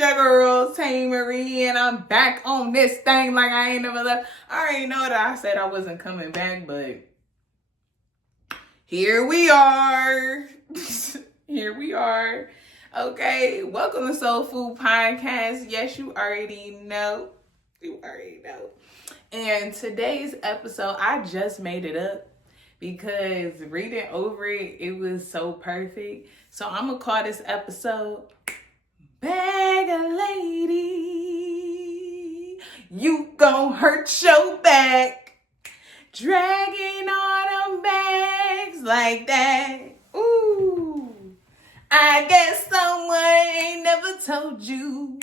your girl, Tae Marie, and I'm back on this thing like I ain't never left. I already know that I said I wasn't coming back, but here we are. Here we are. Okay, welcome to Soul Food Podcast. Yes, you already know. And today's episode, I just made it up because reading over it, it was so perfect. So I'm going to call this episode Bag a Lady. You gon' hurt your back dragging all them bags like that. Ooh. I guess someone ain't never told you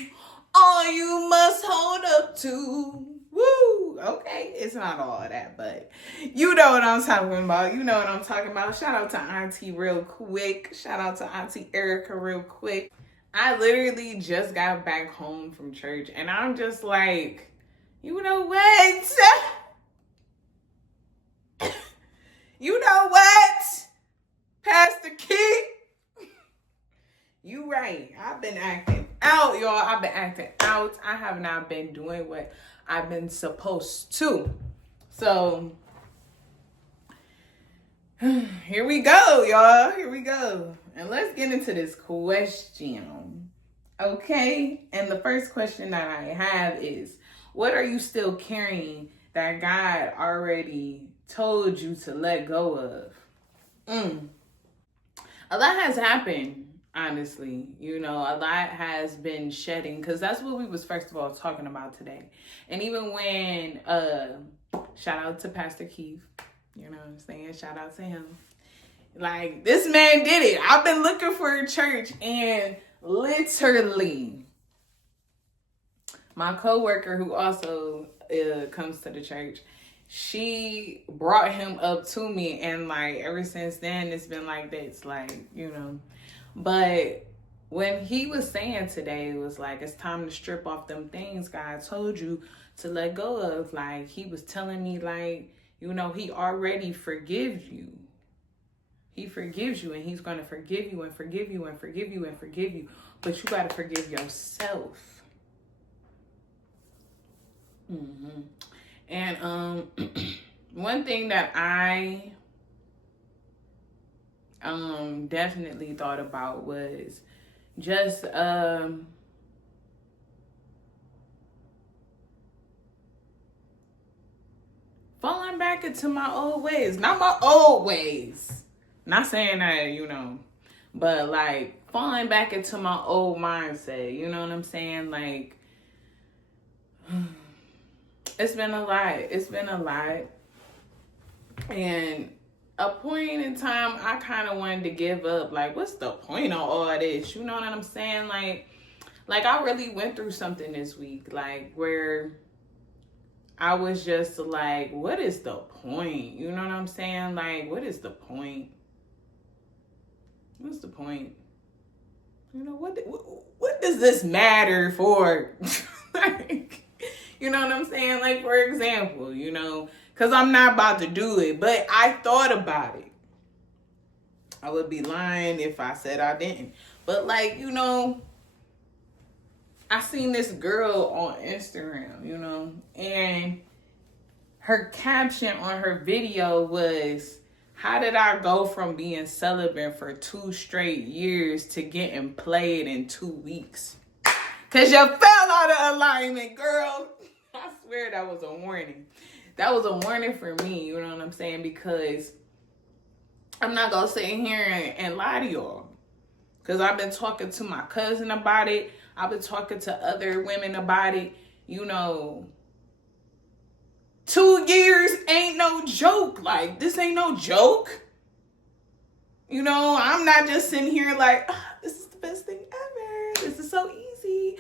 all you must hold up to. Woo! Okay, it's not all of that, but you know what I'm talking about. You know what I'm talking about. Shout out to Auntie real quick. Shout out to Auntie Erica real quick. I literally just got back home from church, and I'm just like, you know what? You know what? Pastor Keith? You right. I've been acting out, y'all. I've been acting out. I have not been doing what I've been supposed to. So, here we go, y'all. Here we go. And let's get into this question. Okay? And the first question that I have is, what are you still carrying that God already told you to let go of? A lot has happened. Honestly, you know, a lot has been shedding, because that's what we was first of all talking about today. And even when, shout out to Pastor Keith, you know what I'm saying? Shout out to him. Like, this man did it. I've been looking for a church, and literally, my coworker who also comes to the church, she brought him up to me, and like, ever since then, it's been like this, like, you know. But when he was saying today, it was like, it's time to strip off them things God told you to let go of. Like, he was telling me, like, you know, he already forgives you. He forgives you, and he's going to forgive you and forgive you and forgive you and forgive you. But you got to forgive yourself. And one thing that I definitely thought about was just falling back into my old ways. Not my old ways. Not saying that, you know, but like falling back into my old mindset. You know what I'm saying? Like, it's been a lot. It's been a lot. And a point in time, I kind of wanted to give up. Like, what's the point of all of this? You know what I'm saying? Like I really went through something this week, like, where I was just like, what is the point? You know what I'm saying? Like, what is the point? What's the point? You know, what does this matter for? Like, you know what I'm saying? Like, for example, you know, because I'm not about to do it, but I thought about it. I would be lying if I said I didn't. But, like, you know, I seen this girl on Instagram, you know, and her caption on her video was, how did I go from being celibate for 2 straight years to getting played in 2 weeks? Because you fell out of alignment, girl. I swear that was a warning. That was a warning for me, you know what I'm saying? Because I'm not going to sit here and lie to y'all. Because I've been talking to my cousin about it. I've been talking to other women about it. You know, 2 years ain't no joke. Like, this ain't no joke. You know, I'm not just sitting here like, oh, this is the best thing ever. This is so easy.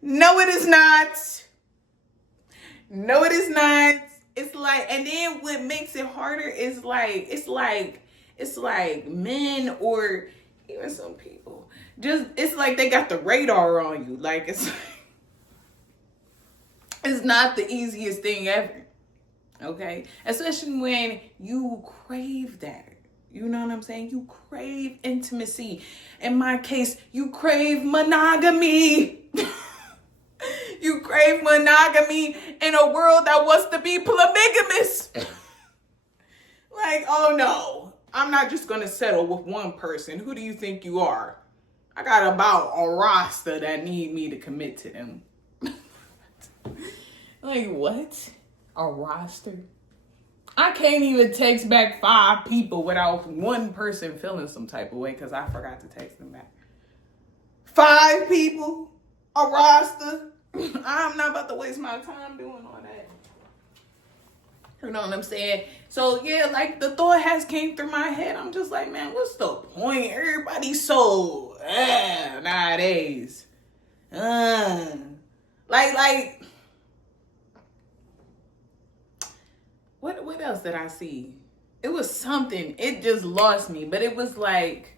No, it is not. No, it is not. It's like, and then what makes it harder is like, it's like men or even some people, just, it's like they got the radar on you. Like, it's not the easiest thing ever. Okay? Especially when you crave that. You know what I'm saying? You crave intimacy. In my case, you crave monogamy. crave monogamy in a world that wants to be polygamous. Like, oh no, I'm not just going to settle with one person. Who do you think you are? I got about a roster that need me to commit to them. Like, what? A roster? I can't even text back 5 people without one person feeling some type of way because I forgot to text them back. 5 people? A roster? I'm not about to waste my time doing all that. You know what I'm saying? So, yeah, like, the thought has came through my head. I'm just like, man, what's the point? Everybody's so, nowadays. Like, what else did I see? It was something. It just lost me. But it was like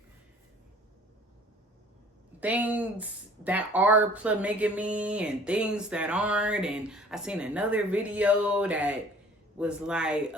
things that are polygamy and things that aren't. And I seen another video that was like,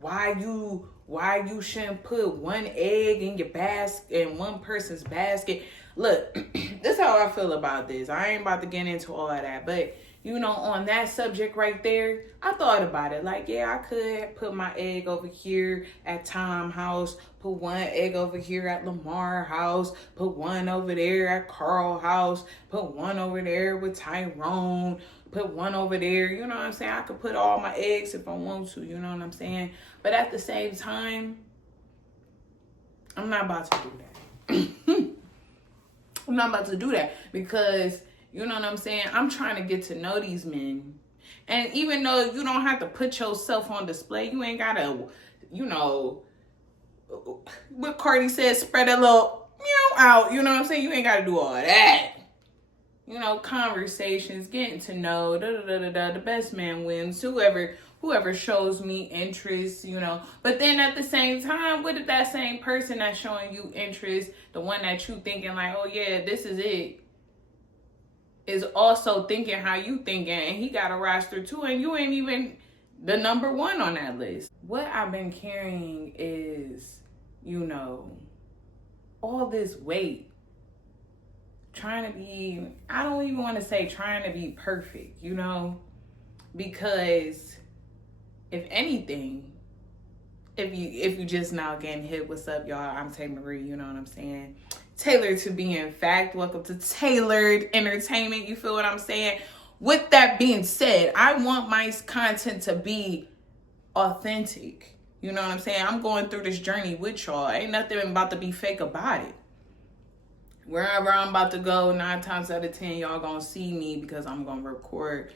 why you shouldn't put one egg in your basket, in one person's basket. Look, this is how I feel about this. I ain't about to get into all of that, but you know, on that subject right there, I thought about it. Like, yeah, I could put my egg over here at Tom's house, put one egg over here at Lamar's house, put one over there at Carl's house, put one over there with Tyrone, put one over there. You know what I'm saying? I could put all my eggs if I want to. You know what I'm saying? But at the same time, I'm not about to do that. I'm not about to do that because, you know what I'm saying? I'm trying to get to know these men. And even though you don't have to put yourself on display, you ain't got to, you know, what Cardi said, spread a little meow out. You know what I'm saying? You ain't got to do all that. You know, conversations, getting to know, the best man wins, whoever shows me interest, you know. But then at the same time, what if that same person that's showing you interest, the one that you thinking like, oh yeah, this is it, is also thinking how you thinking, and he got a roster too, and you ain't even the number one on that list. What I've been carrying is, you know, all this weight. Trying to be, I don't even want to say trying to be perfect, you know, because if anything, if you just now getting hit, what's up, y'all? I'm Tae Marie, you know what I'm saying? Tailored to be in fact. Welcome to Taelr'd Entertainment, you feel what I'm saying? With that being said, I want my content to be authentic. You know what I'm saying? I'm going through this journey with y'all. Ain't nothing about to be fake about it. Wherever I'm about to go, 9 times out of 10, y'all gonna see me because I'm gonna record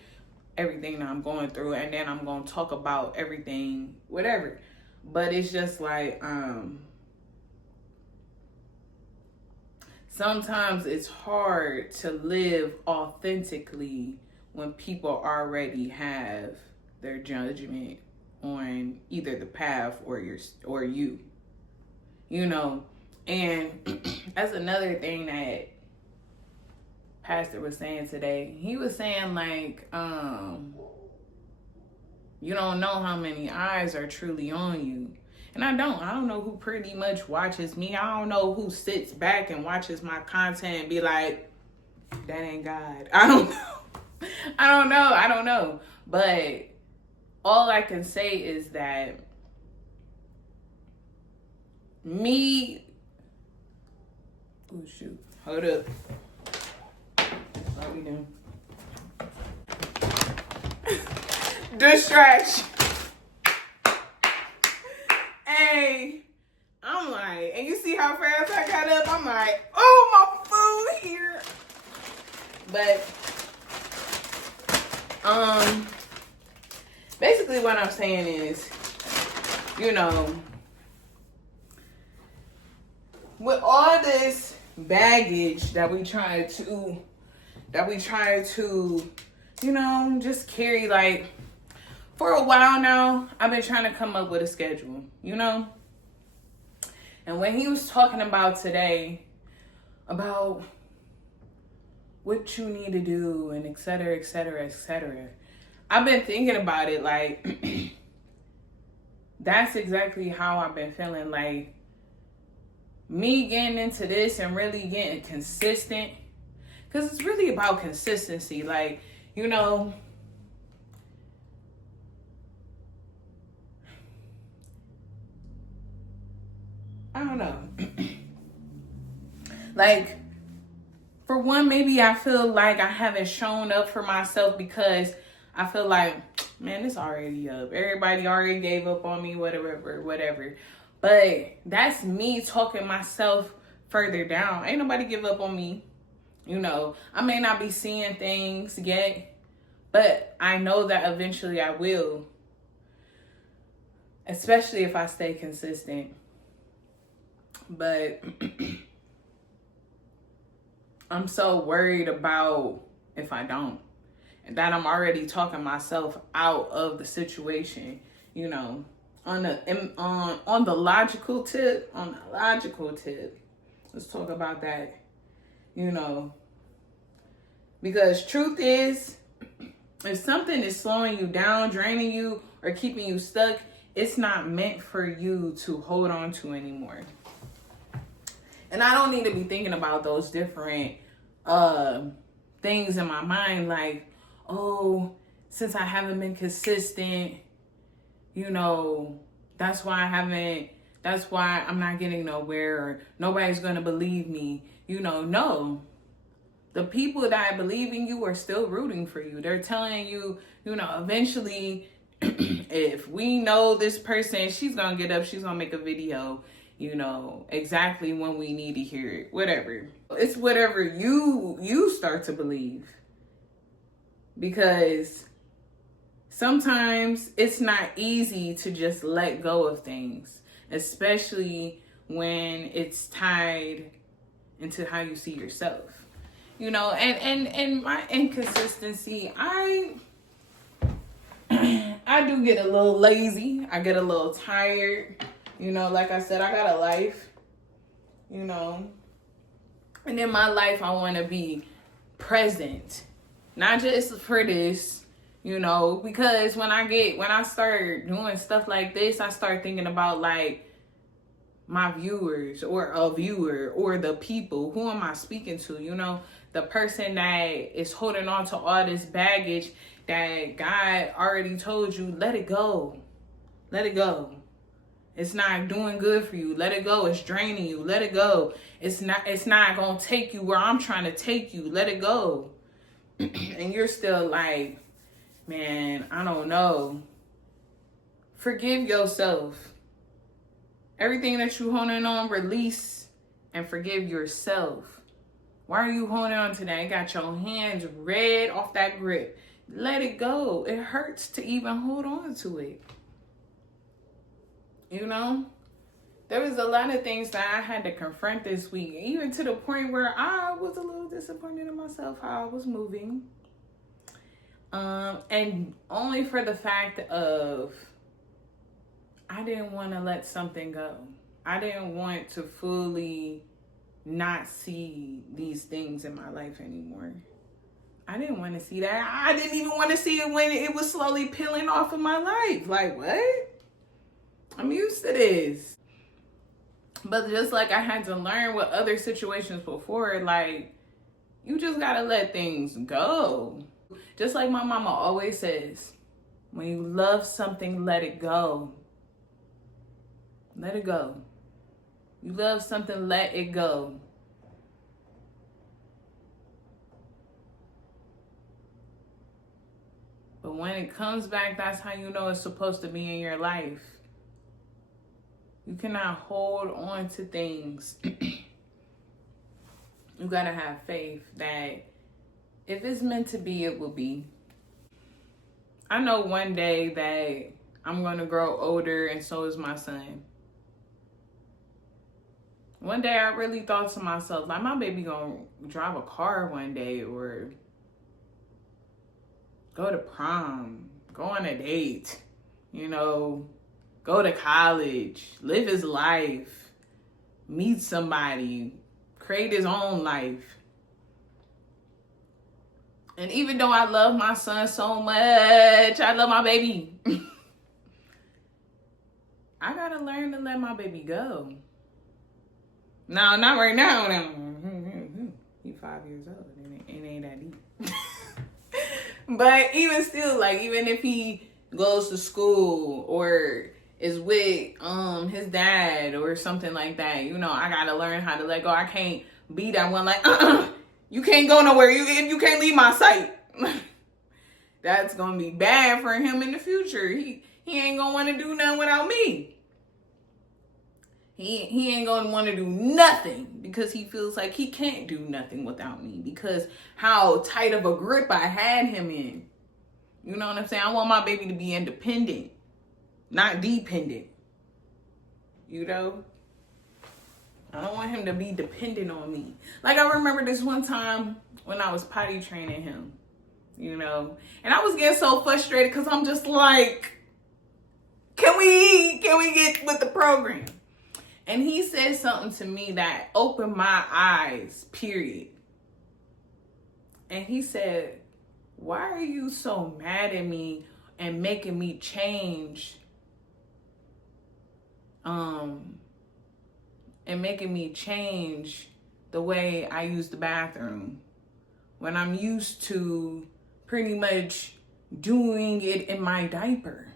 everything that I'm going through, and then I'm gonna talk about everything, whatever. But it's just like, sometimes it's hard to live authentically when people already have their judgment on either the path or you, you know. And that's another thing that Pastor was saying today. He was saying like, you don't know how many eyes are truly on you. And I don't know who pretty much watches me. I don't know who sits back and watches my content and be like, that ain't God. I don't know. I don't know. But all I can say is that oh shoot, hold up. What we doing? Distraction. Hey, I'm like, and you see how fast I got up? I'm like, oh, my food here. But, basically what I'm saying is, you know, with all this baggage that we try to, you know, just carry, like, for a while now, I've been trying to come up with a schedule, you know? And when he was talking about today, about what you need to do and et cetera, et cetera, et cetera, I've been thinking about it, like, that's exactly how I've been feeling, like, me getting into this and really getting consistent, because it's really about consistency. Like, You know, I don't know. Like, for one, maybe I feel like I haven't shown up for myself because I feel like, man, it's already up. Everybody already gave up on me, whatever. But that's me talking myself further down. Ain't nobody give up on me. You know, I may not be seeing things yet, but I know that eventually I will. Especially if I stay consistent. But I'm so worried about if I don't. And that I'm already talking myself out of the situation, you know. On the logical tip, let's talk about that, you know. Because truth is, if something is slowing you down, draining you, or keeping you stuck, it's not meant for you to hold on to anymore. And I don't need to be thinking about those different things in my mind, like, oh, since I haven't been consistent, you know, that's why I'm not getting nowhere, or nobody's going to believe me. You know, no. The people that believe in you are still rooting for you. They're telling you, you know, eventually, if we know this person, she's going to get up, she's going to make a video, you know, exactly when we need to hear it, whatever. It's whatever you start to believe. Because sometimes it's not easy to just let go of things, especially when it's tied into how you see yourself. You know, and my inconsistency, I do get a little lazy. I get a little tired. You know, like I said, I got a life, you know. And in my life, I want to be present. Not just for this, you know, because when I start doing stuff like this, I start thinking about like my viewers or a viewer or the people. Who am I speaking to? You know, the person that is holding on to all this baggage that God already told you, let it go. Let it go. It's not doing good for you. Let it go. It's draining you. Let it go. It's not going to take you where I'm trying to take you. Let it go. And you're still like, man, I don't know. Forgive yourself. Everything that you holding on, release and forgive yourself. Why are you holding on to that? You got your hands red off that grip. Let it go. It hurts to even hold on to it. You know? There was a lot of things that I had to confront this week, even to the point where I was a little disappointed in myself how I was moving. And only for the fact of I didn't want to let something go. I didn't want to fully not see these things in my life anymore. I didn't want to see that. I didn't even want to see it when it was slowly peeling off of my life. Like, what? I'm used to this. But just like I had to learn with other situations before, like, you just gotta let things go. Just like my mama always says, when you love something, let it go. Let it go. You love something, let it go. But when it comes back, that's how you know it's supposed to be in your life. You cannot hold on to things. You gotta have faith that if it's meant to be, it will be. I know one day that I'm gonna grow older and so is my son. One day I really thought to myself, like, my baby gonna drive a car one day or go to prom, go on a date, you know, go to college, live his life, meet somebody, create his own life. And even though I love my son so much, I love my baby. I gotta learn to let my baby go. No, not right now. He's 5 years old. It ain't that deep. But even still, like, even if he goes to school or is with his dad or something like that, you know, I gotta learn how to let go. I can't be that one like, you can't go nowhere. You can't leave my sight. That's gonna be bad for him in the future. He ain't gonna want to do nothing without me. He ain't gonna want to do nothing because he feels like he can't do nothing without me because how tight of a grip I had him in. You know what I'm saying? I want my baby to be independent, not dependent. You know? I don't want him to be dependent on me. Like, I remember this one time when I was potty training him, you know, and I was getting so frustrated because I'm just like, can we get with the program? And he said something to me that opened my eyes, period. And he said, why are you so mad at me and making me change? And making me change the way I use the bathroom when I'm used to pretty much doing it in my diaper.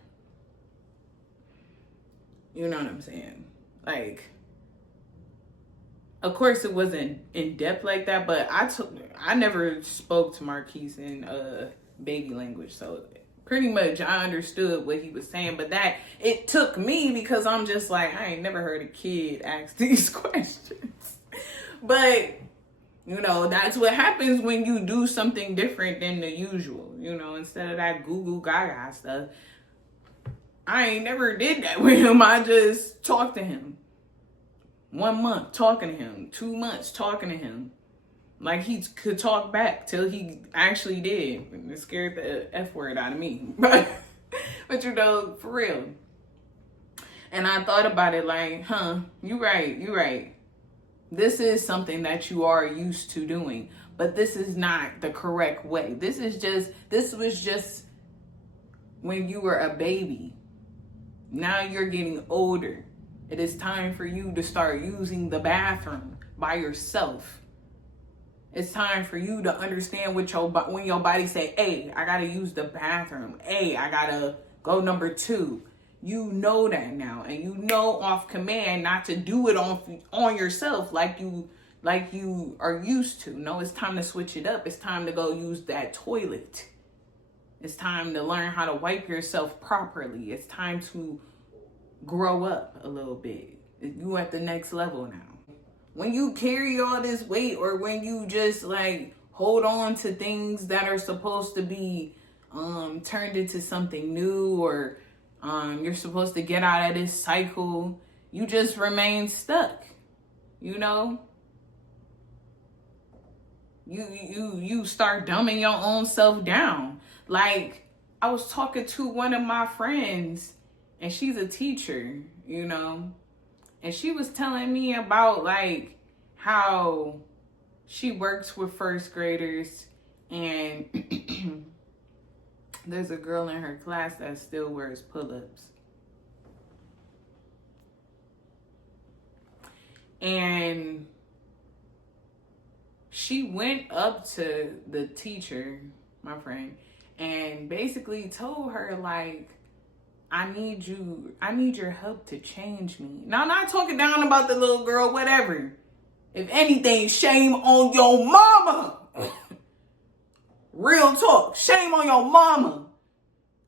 You know what I'm saying? Like, of course it wasn't in depth like that, but I never spoke to Marquise in baby language, so pretty much I understood what he was saying. But that it took me because I'm just like, I ain't never heard a kid ask these questions. But you know, that's what happens when you do something different than the usual. You know, instead of that Google Gaga stuff, I ain't never did that with him. I just talked to him. 1 month talking to him, 2 months talking to him. Like he could talk back till he actually did. It scared the F word out of me. But you know, for real. And I thought about it like, you right. This is something that you are used to doing, but this is not the correct way. This was just when you were a baby. Now you're getting older. It is time for you to start using the bathroom by yourself. It's time for you to understand when your body say, hey, I gotta use the bathroom. Hey, I gotta go number 2. You know that now, and you know off command not to do it on yourself like you are used to. No, it's time to switch it up. It's time to go use that toilet. It's time to learn how to wipe yourself properly. It's time to grow up a little bit. You at the next level now. When you carry all this weight, or when you just like hold on to things that are supposed to be turned into something new, or you're supposed to get out of this cycle, you just remain stuck. You know, you start dumbing your own self down. Like, I was talking to one of my friends, and she's a teacher, you know, and she was telling me about like how she works with first graders, and there's a girl in her class that still wears pull-ups. And she went up to the teacher, my friend, and basically told her like, I need your help to change me. Now, I'm not talking down about the little girl, whatever. If anything, shame on your mama. Real talk. Shame on your mama.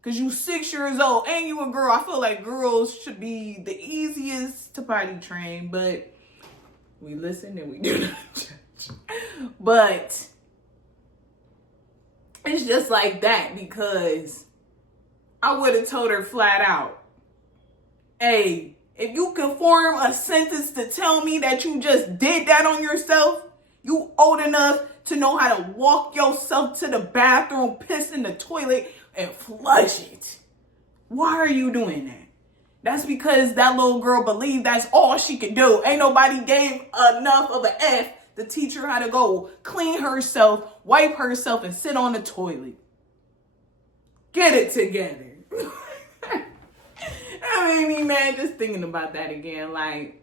Because you 6 years old and you a girl. I feel like girls should be the easiest to potty train, but we listen and we do not judge. But it's just like that, because I would have told her flat out, hey, if you can form a sentence to tell me that you just did that on yourself, you old enough to know how to walk yourself to the bathroom, piss in the toilet, and flush it. Why are you doing that? That's because that little girl believed that's all she could do. Ain't nobody gave enough of an F to teach her how to go clean herself, wipe herself, and sit on the toilet. Get it together. That made me mad just thinking about that again. Like,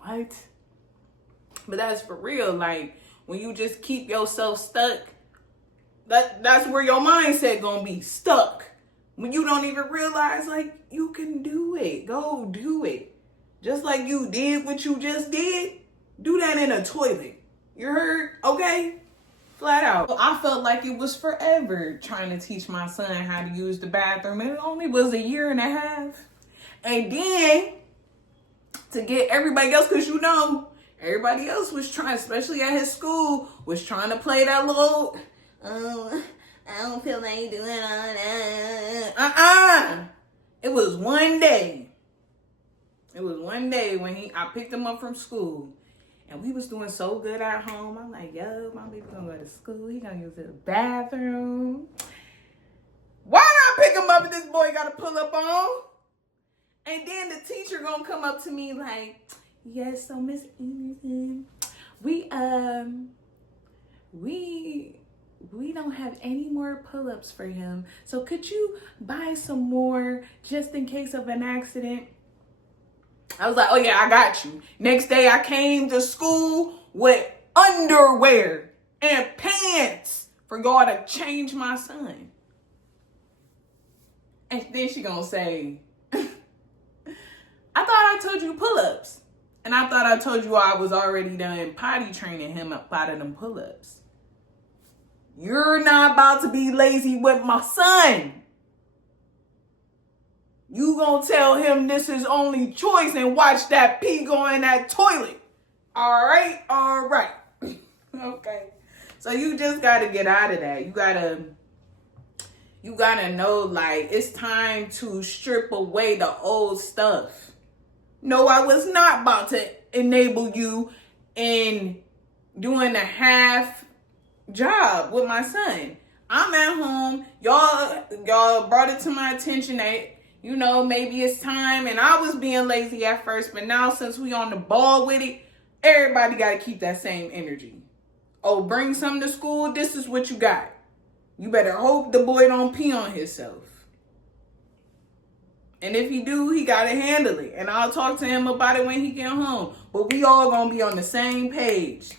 what? But that's for real. Like, when you just keep yourself stuck, That's where your mindset gonna be stuck. When you don't even realize, like, you can do it. Go do it. Just like you did what you just did, do that in a toilet. You heard? Okay? Flat out. I felt like it was forever trying to teach my son how to use the bathroom. It only was a year and a half. And then to get everybody else, because you know, everybody else was trying, especially at his school, was trying to play that little, I don't feel like doing all that. It was one day. It was one day when I picked him up from school. And we was doing so good at home. I'm like, yo, my baby gonna go to school. He gonna use the bathroom. Why not pick him up if this boy gotta pull up on? And then the teacher gonna come up to me like, yes, so Miss Anderson, we don't have any more pull-ups for him. So could you buy some more just in case of an accident? I was like, oh yeah, I got you. Next day I came to school with underwear and pants for God to change my son. And then she gonna say, I thought I told you pull-ups. And I thought I told you I was already done potty training him up out of them pull-ups. You're not about to be lazy with my son. You gonna tell him this is only choice and watch that pee go in that toilet. All right? Okay. So you just gotta get out of that. You gotta know, like, it's time to strip away the old stuff. No, I was not about to enable you in doing a half job with my son. I'm at home. Y'all brought it to my attention that, you know, maybe it's time. And I was being lazy at first, but now since we on the ball with it, everybody got to keep that same energy. Oh, bring something to school. This is what you got. You better hope the boy don't pee on himself. And if he do, he got to handle it. And I'll talk to him about it when he get home. But we all going to be on the same page.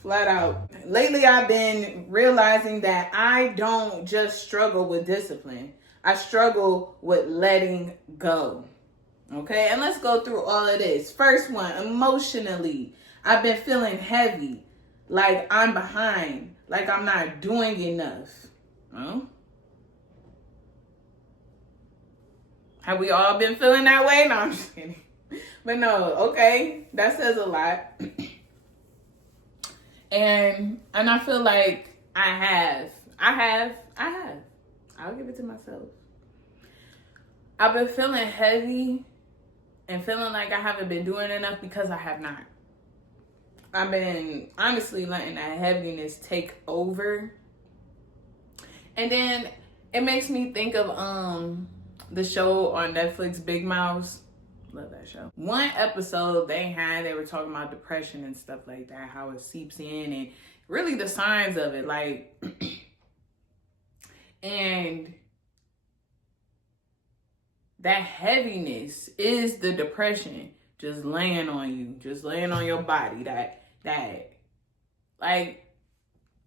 Flat out. Lately, I've been realizing that I don't just struggle with discipline. I struggle with letting go. Okay, and let's go through all of this. First one, emotionally. I've been feeling heavy, like I'm behind, like I'm not doing enough. Huh? Have we all been feeling that way? No, I'm just kidding. But no, okay, that says a lot. And I feel like I have. I'll give it to myself. I've been feeling heavy and feeling like I haven't been doing enough because I have not. I've been honestly letting that heaviness take over. And then it makes me think of the show on Netflix, Big Mouth. Love that show. One episode they were talking about depression and stuff like that, how it seeps in and really the signs of it, like, and that heaviness is the depression just laying on you, just laying on your body. That like,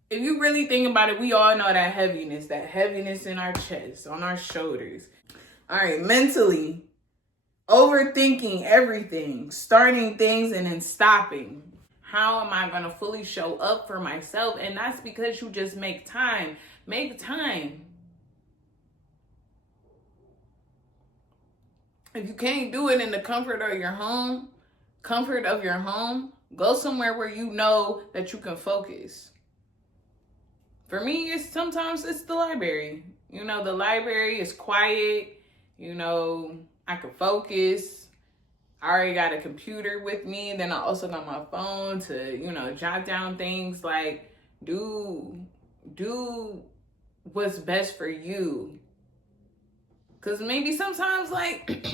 if you really think about it, we all know that heaviness in our chest, on our shoulders. All right, mentally, overthinking everything, starting things and then stopping. How am I going to fully show up for myself? And that's because you just make time. Make time. If you can't do it in the comfort of your home, go somewhere where you know that you can focus. For me, sometimes it's the library. You know, the library is quiet. You know, I can focus. I already got a computer with me. Then I also got my phone to, you know, jot down things. Like, do what's best for you. Because maybe sometimes, like,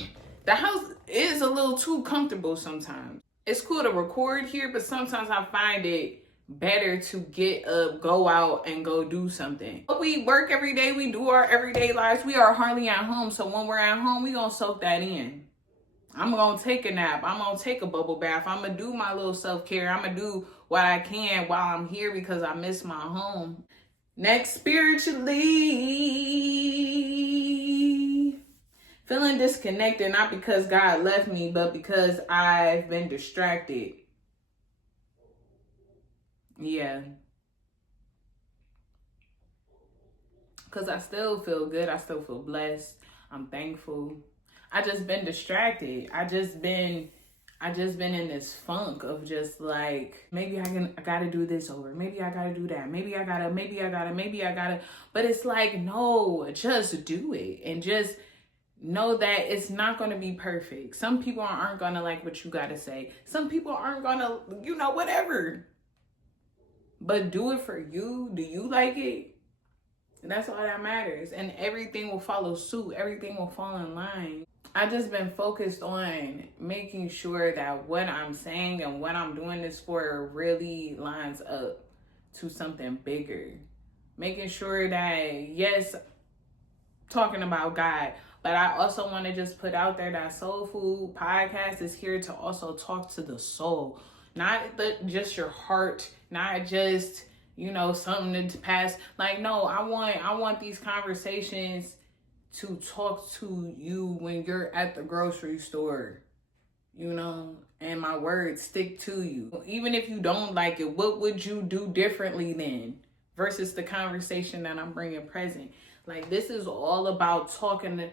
the house is a little too comfortable sometimes. It's cool to record here, but sometimes I find it better to get up, go out, and go do something. But we work every day. We do our everyday lives. We are hardly at home. So when we're at home, we going to soak that in. I'm going to take a nap. I'm going to take a bubble bath. I'm going to do my little self-care. I'm going to do what I can while I'm here because I miss my home. Next, spiritually. Feeling disconnected, not because God left me, but because I've been distracted. Yeah. Because I still feel good. I still feel blessed. I'm thankful. I just been distracted. I just been in this funk of just like, maybe I gotta do this over. Maybe I gotta do that. Maybe I gotta. But it's like, no, just do it. And just know that it's not gonna be perfect. Some people aren't gonna like what you gotta say. Some people aren't gonna, whatever. But do it for you. Do you like it? And that's all that matters. And everything will follow suit. Everything will fall in line. I just been focused on making sure that what I'm saying and what I'm doing this for really lines up to something bigger. Making sure that, yes, talking about God, but I also want to just put out there that Soul Food Podcast is here to also talk to the soul. Not just your heart, not just, something to pass. Like, no, I want these conversations to talk to you when you're at the grocery store, and my words stick to you. Even if you don't like it, what would you do differently then versus the conversation that I'm bringing present? Like, this is all about talking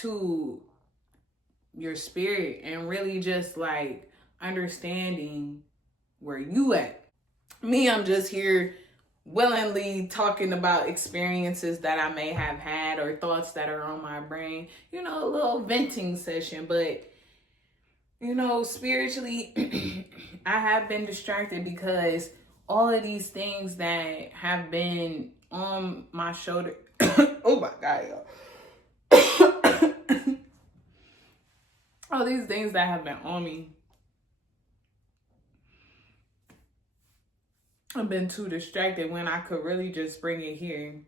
to your spirit and really just like understanding where you at. Me, I'm just here willingly talking about experiences that I may have had or thoughts that are on my brain, a little venting session. But, spiritually, I have been distracted because all of these things that have been on my shoulder. Oh my God, y'all. All these things that have been on me. I've been too distracted when I could really just bring it here.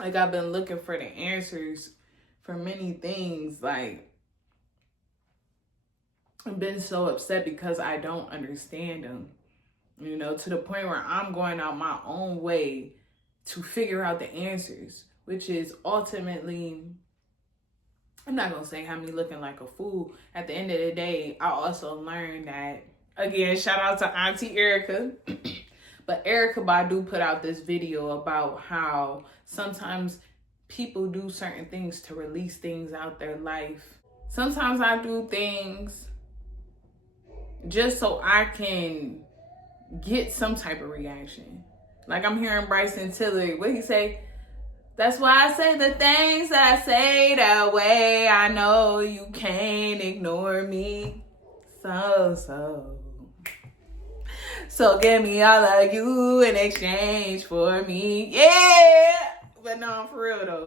Like, I've been looking for the answers for many things. Like, I've been so upset because I don't understand them. To the point where I'm going out my own way to figure out the answers, which is ultimately, I'm not going to say have me looking like a fool. At the end of the day, I also learned that, again, shout out to Auntie Erica. But Erykah Badu put out this video about how sometimes people do certain things to release things out their life. Sometimes I do things just so I can get some type of reaction. Like, I'm hearing Bryson Tiller, what he say? That's why I say the things I say that way. I know you can't ignore me. So give me all of you in exchange for me. Yeah. But no, for real though.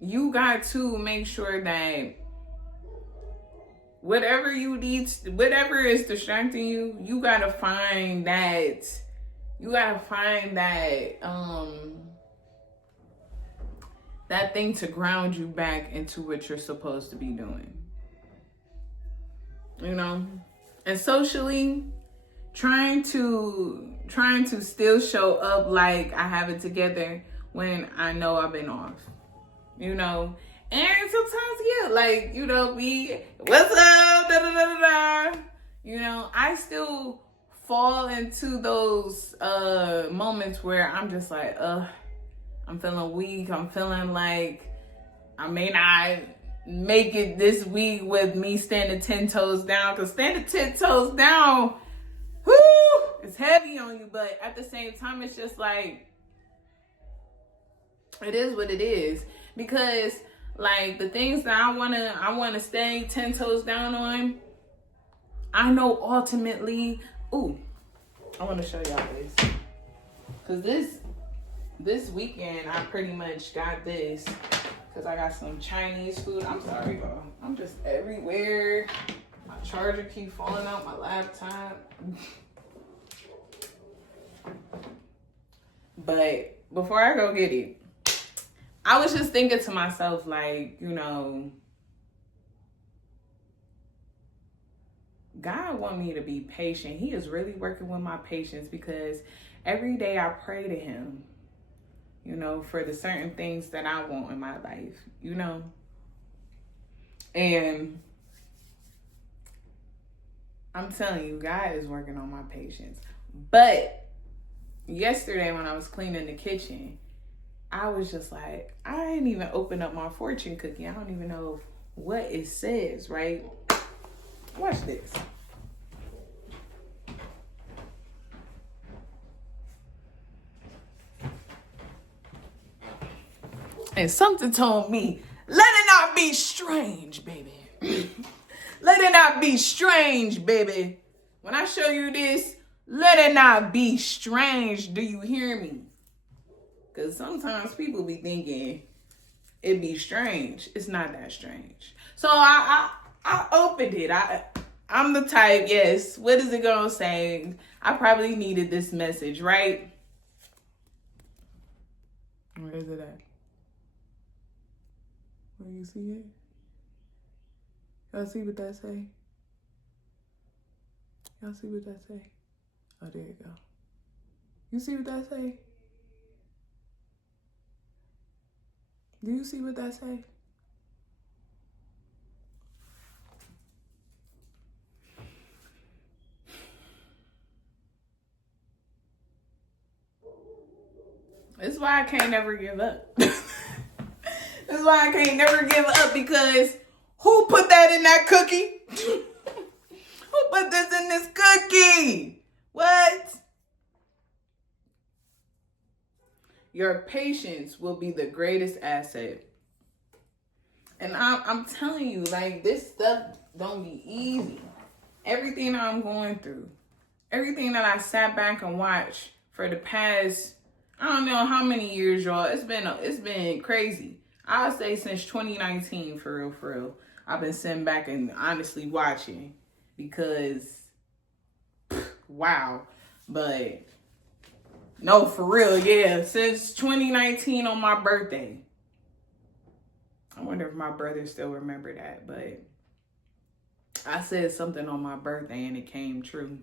You got to make sure that whatever you need, whatever is distracting you, you gotta find that. That thing to ground you back into what you're supposed to be doing. And socially, trying to still show up like I have it together when I know I've been off. And sometimes, yeah, like, be, what's up, da da da da da. I still fall into those moments where I'm just like, I'm feeling weak. I'm feeling like I may not make it this week with me standing 10 toes down. Because standing 10 toes down, whoo, it's heavy on you. But at the same time, it's just like, it is what it is. Because like the things that I wanna stay 10 toes down on, I know ultimately, I wanna show y'all this. Cause this weekend I pretty much got this. Cause I got some Chinese food. I'm sorry, y'all. I'm just everywhere. My charger keep falling out, my laptop. But before I go get it, I was just thinking to myself, like, God want me to be patient. He is really working with my patience because every day I pray to him, you know, for the certain things that I want in my life, you know. And I'm telling you, God is working on my patience. But yesterday when I was cleaning the kitchen, I was just like, I didn't even open up my fortune cookie. I don't even know what it says, right? Watch this. And something told me, let it not be strange, baby. Let it not be strange, baby. When I show you this, let it not be strange. Do you hear me? Because sometimes people be thinking it be strange. It's not that strange. So I opened it. I'm the type, yes. What is it going to say? I probably needed this message, right? Where is it at? Where you see it? Y'all see what that say? Y'all see what that say? Oh, there you go. You see what that say? Do you see what that say? This is why I can't never give up. This is why I can't never give up, because who put that in that cookie? Who put this in this cookie? What? Your patience will be the greatest asset. And I'm telling you, like, this stuff don't be easy. Everything that I'm going through, everything that I sat back and watched for the past, I don't know how many years, y'all. It's been crazy. I would say since 2019, for real. I've been sitting back and honestly watching, because, wow. But, no, for real, yeah. Since 2019 on my birthday. I wonder if my brother still remember that, but I said something on my birthday and it came true.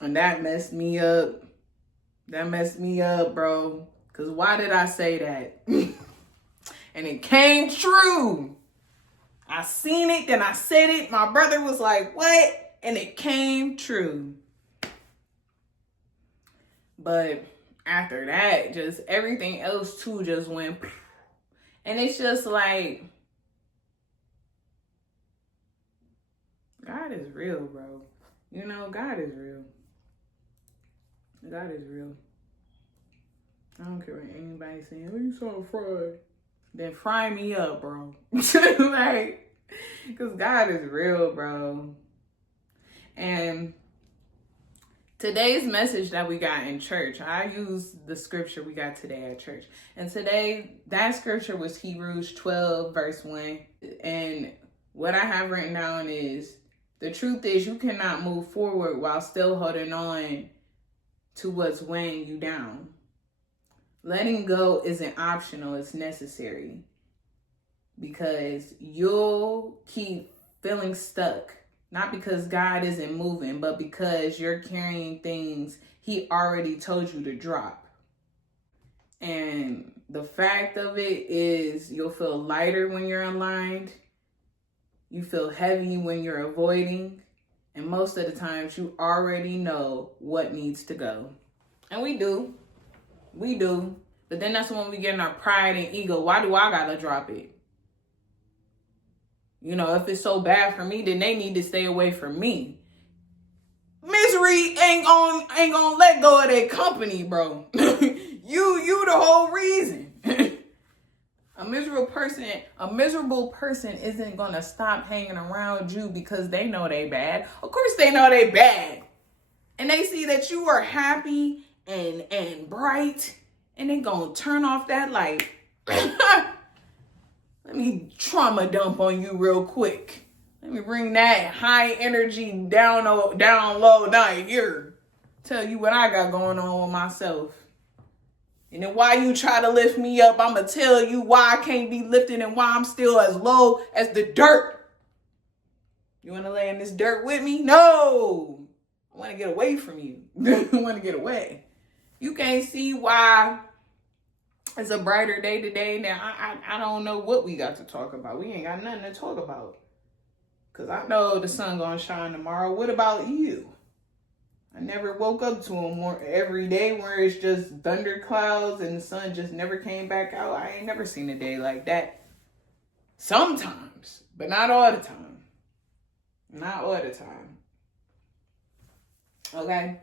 And that messed me up. That messed me up, bro. Because why did I say that? And it came true. I seen it, then I said it. My brother was like, what? And it came true. But after that, just everything else too just went. And it's just like, God is real, bro. You know, God is real. God is real. I don't care what anybody's saying. Oh, you saw fried. Then fry me up, bro. Like, because God is real, bro. And today's message that we got in church, I used the scripture we got today at church. And today, that scripture was Hebrews 12, verse 1. And what I have written down is, the truth is you cannot move forward while still holding on to what's weighing you down. Letting go isn't optional, it's necessary. Because you'll keep feeling stuck. Not because God isn't moving, but because you're carrying things he already told you to drop. And the fact of it is, you'll feel lighter when you're aligned. You feel heavy when you're avoiding. And most of the times you already know what needs to go. And we do. We do. But then that's when we get in our pride and ego. Why do I gotta drop it? You know, if it's so bad for me, then they need to stay away from me. Misery ain't gonna let go of their company, bro. You the whole reason. A miserable person isn't gonna stop hanging around you because they know they bad. Of course they know they bad. And they see that you are happy and bright, and they gonna turn off that light. Let me trauma dump on you real quick. Let me bring that high energy down low, down here. Tell you what I got going on with myself. And then why you try to lift me up, I'm going to tell you why I can't be lifted and why I'm still as low as the dirt. You want to lay in this dirt with me? No. I want to get away from you. I want to get away. You can't see why it's a brighter day today. Now, I don't know what we got to talk about. We ain't got nothing to talk about. Because I know the sun gonna shine tomorrow. What about you? I never woke up to every day where it's just thunder clouds and the sun just never came back out. I ain't never seen a day like that. Sometimes, but not all the time. Not all the time. Okay?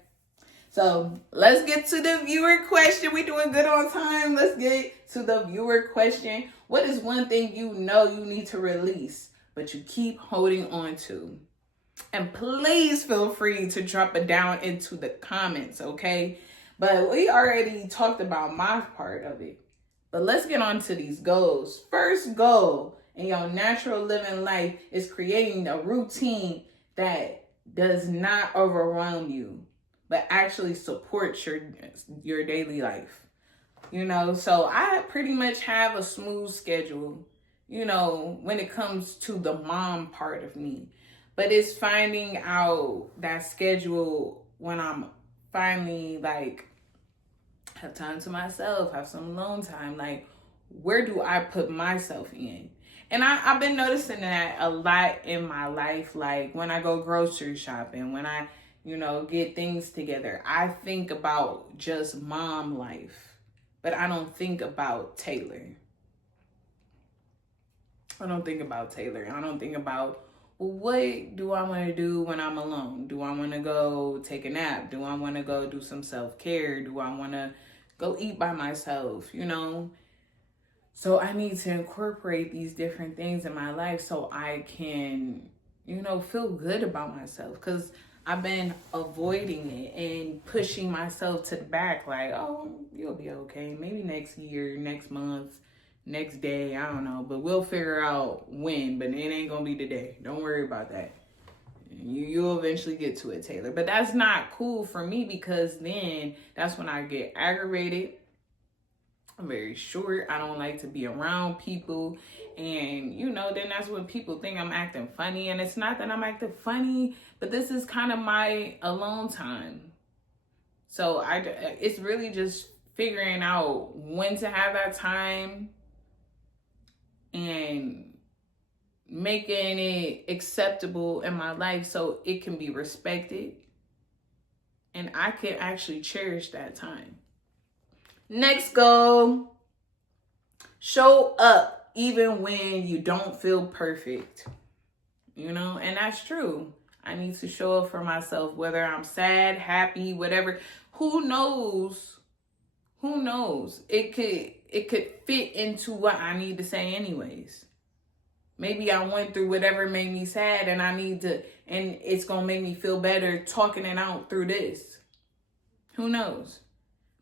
So let's get to the viewer question. We doing good on time. Let's get to the viewer question. What is one thing you know you need to release, but you keep holding on to? And please feel free to drop it down into the comments, okay? But we already talked about my part of it. But let's get on to these goals. First goal in your natural living life is creating a routine that does not overwhelm you, but actually supports your daily life. You know, so I pretty much have a smooth schedule, you know, when it comes to the mom part of me. But it's finding out that schedule when I'm finally like have time to myself, have some alone time. Like, where do I put myself in? And I've been noticing that a lot in my life. Like when I go grocery shopping, when I, you know, get things together, I think about just mom life. But I don't think about Taylor. I don't think about what do I want to do when I'm alone? Do I want to go take a nap? Do I want to go do some self-care? Do I want to go eat by myself? You know? So I need to incorporate these different things in my life so I can, you know, feel good about myself. Because I've been avoiding it and pushing myself to the back. Like, oh, you'll be okay. Maybe next year, next month, next day, I don't know, but we'll figure out when, but it ain't gonna be today. Don't worry about that. You'll eventually get to it, Taylor. But that's not cool for me because then that's when I get aggravated. I'm very short. I don't like to be around people. And, you know, then that's when people think I'm acting funny. And it's not that I'm acting funny, but this is kind of my alone time. So it's really just figuring out when to have that time and making it acceptable in my life so it can be respected and I can actually cherish that time. Next goal, show up even when you don't feel perfect. You know, and that's true. I need to show up for myself, whether I'm sad, happy, whatever. Who knows? It could fit into what I need to say anyways. Maybe I went through whatever made me sad and and it's going to make me feel better talking it out through this. Who knows?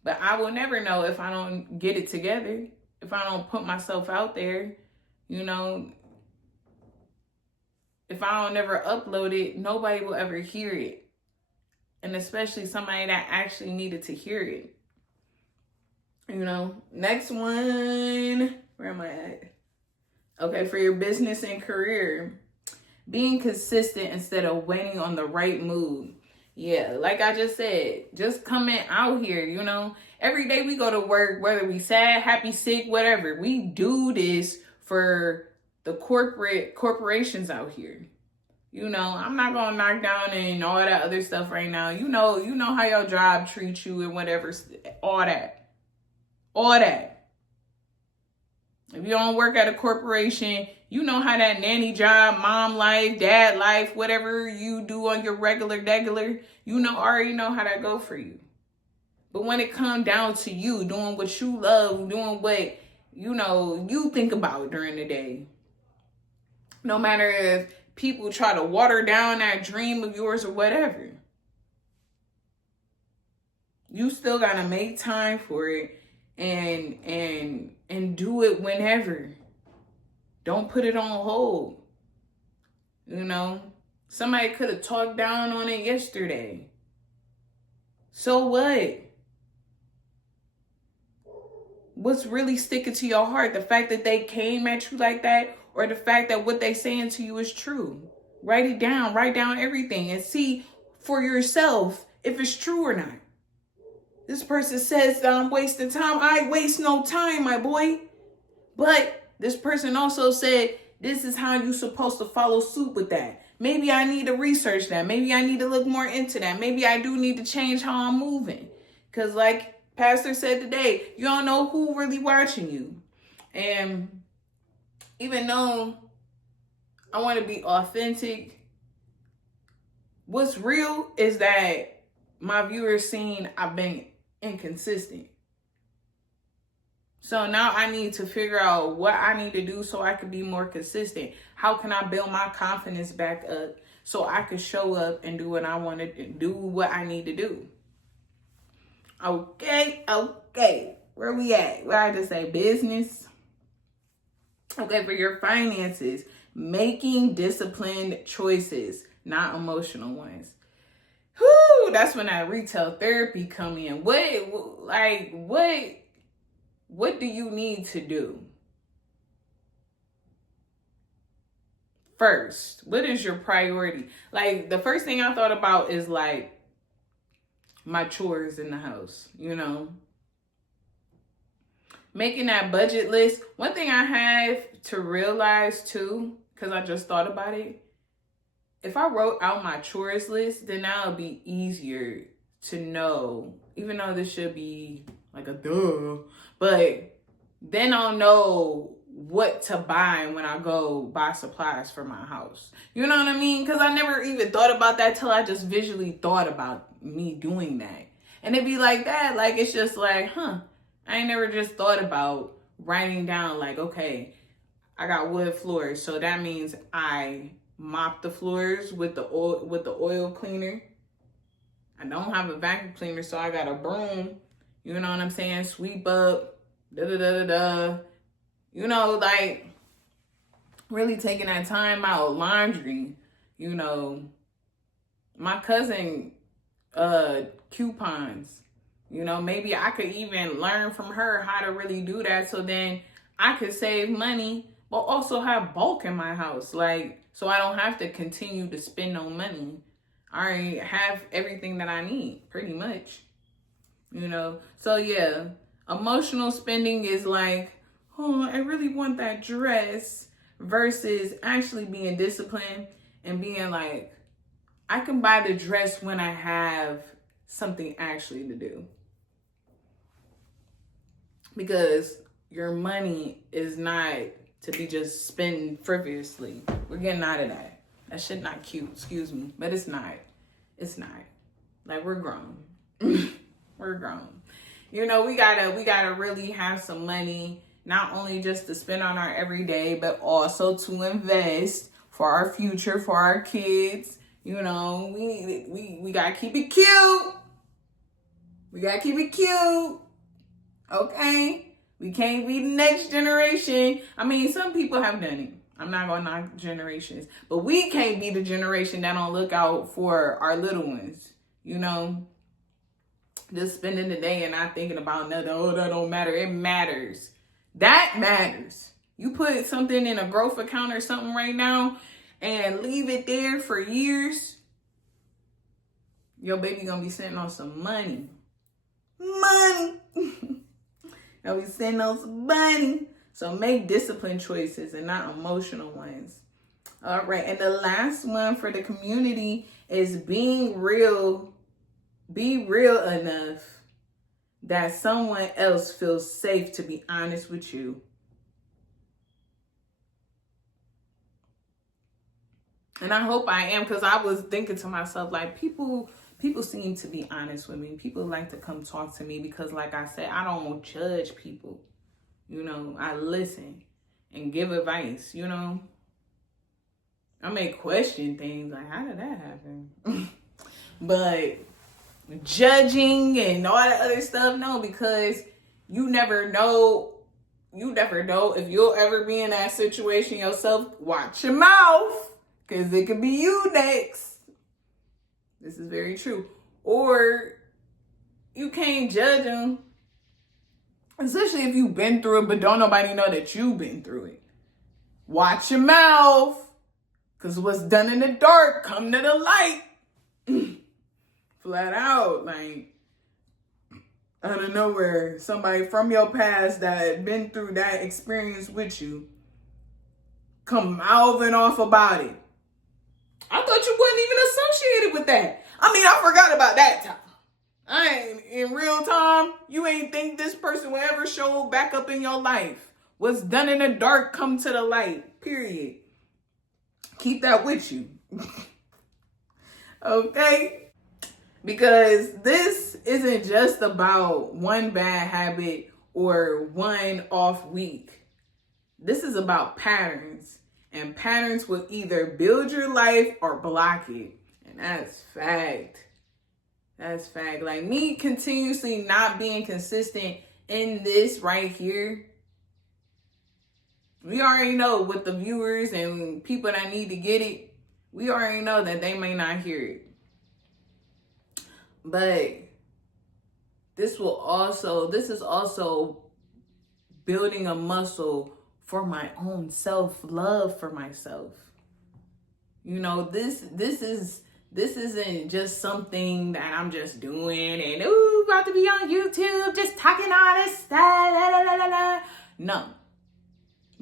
But I will never know if I don't get it together, if I don't put myself out there, you know. If I don't ever upload it, nobody will ever hear it. And especially somebody that actually needed to hear it. You know, next one, where am I at? Okay, for your business and career, being consistent instead of waiting on the right mood. Yeah, like I just said, just coming out here, you know, every day we go to work, whether we sad, happy, sick, whatever. We do this for the corporations out here. You know, I'm not going to knock down and all that other stuff right now. You know how your job treats you and whatever, all that. If you don't work at a corporation, you know how that nanny job, mom life, dad life, whatever you do on your regular, you already know how that go for you. But when it comes down to you doing what you love, doing what, you think about during the day, no matter if people try to water down that dream of yours or whatever, you still got to make time for it and do it whenever. Don't put it on hold. Somebody could have talked down on it yesterday. So what? What's really sticking to your heart? The fact that they came at you like that, or the fact that what they saying to you is true? Write it down. Write down everything and see for yourself if it's true or not. This person says that I'm wasting time. I waste no time, my boy. But this person also said, this is how you're supposed to follow suit with that. Maybe I need to research that. Maybe I need to look more into that. Maybe I do need to change how I'm moving. Because like Pastor said today, you don't know who really watching you. And even though I want to be authentic, what's real is that my viewers seen I've been inconsistent. So now I need to figure out what I need to do so I can be more consistent. How can I build my confidence back up so I can show up and do what I want to do, what I need to do? Okay. Where we at? Where I just say business. Okay, for your finances, making disciplined choices, not emotional ones. Whew, that's when that retail therapy come in. What do you need to do? First, what is your priority? Like, the first thing I thought about is like my chores in the house, you know? Making that budget list. One thing I have to realize too, because I just thought about it, if I wrote out my chores list, then that would be easier to know, even though this should be like a duh, but then I'll know what to buy when I go buy supplies for my house. You know what I mean? Because I never even thought about that till I just visually thought about me doing that. And it'd be like that, like it's just like, I ain't never just thought about writing down like, okay, I got wood floors, so that means I mop the floors with the oil cleaner. I don't have a vacuum cleaner, so I got a broom. You know what I'm saying? Sweep up, You know, like really taking that time out. Laundry, you know. My cousin coupons. You know, maybe I could even learn from her how to really do that, so then I could save money, but also have bulk in my house. Like, so I don't have to continue to spend no money. I already have everything that I need, pretty much. You know, so yeah, emotional spending is like, oh, I really want that dress, versus actually being disciplined and being like, I can buy the dress when I have something actually to do. Because your money is not to be just spent frivolously. We're getting out of that. That shit not cute, excuse me, but it's not. It's not. Like, we're grown. We're grown. You know, we gotta really have some money, not only just to spend on our everyday, but also to invest for our future, for our kids. You know, we gotta keep it cute. We gotta keep it cute. Okay? We can't be the next generation. I mean, some people have done it. I'm not gonna knock generations, but we can't be the generation that don't look out for our little ones. You know, just spending the day and not thinking about nothing. Oh, that don't matter. It matters. That matters. You put something in a growth account or something right now and leave it there for years, your baby gonna be sitting on some money. Gonna be sitting on some money. So make disciplined choices and not emotional ones. All right. And the last one for the community is being real. Be real enough that someone else feels safe to be honest with you. And I hope I am, because I was thinking to myself, like, people seem to be honest with me. People like to come talk to me because, like I said, I don't judge people. You know, I listen and give advice, you know. I may question things like, how did that happen? But judging and all that other stuff, no, because you never know. You never know if you'll ever be in that situation yourself. Watch your mouth, because it could be you next. This is very true. Or you can't judge them, especially if you've been through it, but don't nobody know that you've been through it. Watch your mouth, because what's done in the dark come to the light. Flat out, like, out of nowhere, somebody from your past that had been through that experience with you come mouthing off about it. I thought you wasn't even associated with that. I mean, I forgot about that time. I ain't in real time. You ain't think this person will ever show back up in your life. What's done in the dark come to the light. Period. Keep that with you. Okay? Because this isn't just about one bad habit or one off week. This is about patterns. And patterns will either build your life or block it. And that's fact. That's fact. Like me continuously not being consistent in this right here. We already know with the viewers and people that need to get it, we already know that they may not hear it. But this is also building a muscle for my own self-love for myself. You know, this isn't just something that I'm just doing and about to be on YouTube, just talking all this stuff. No.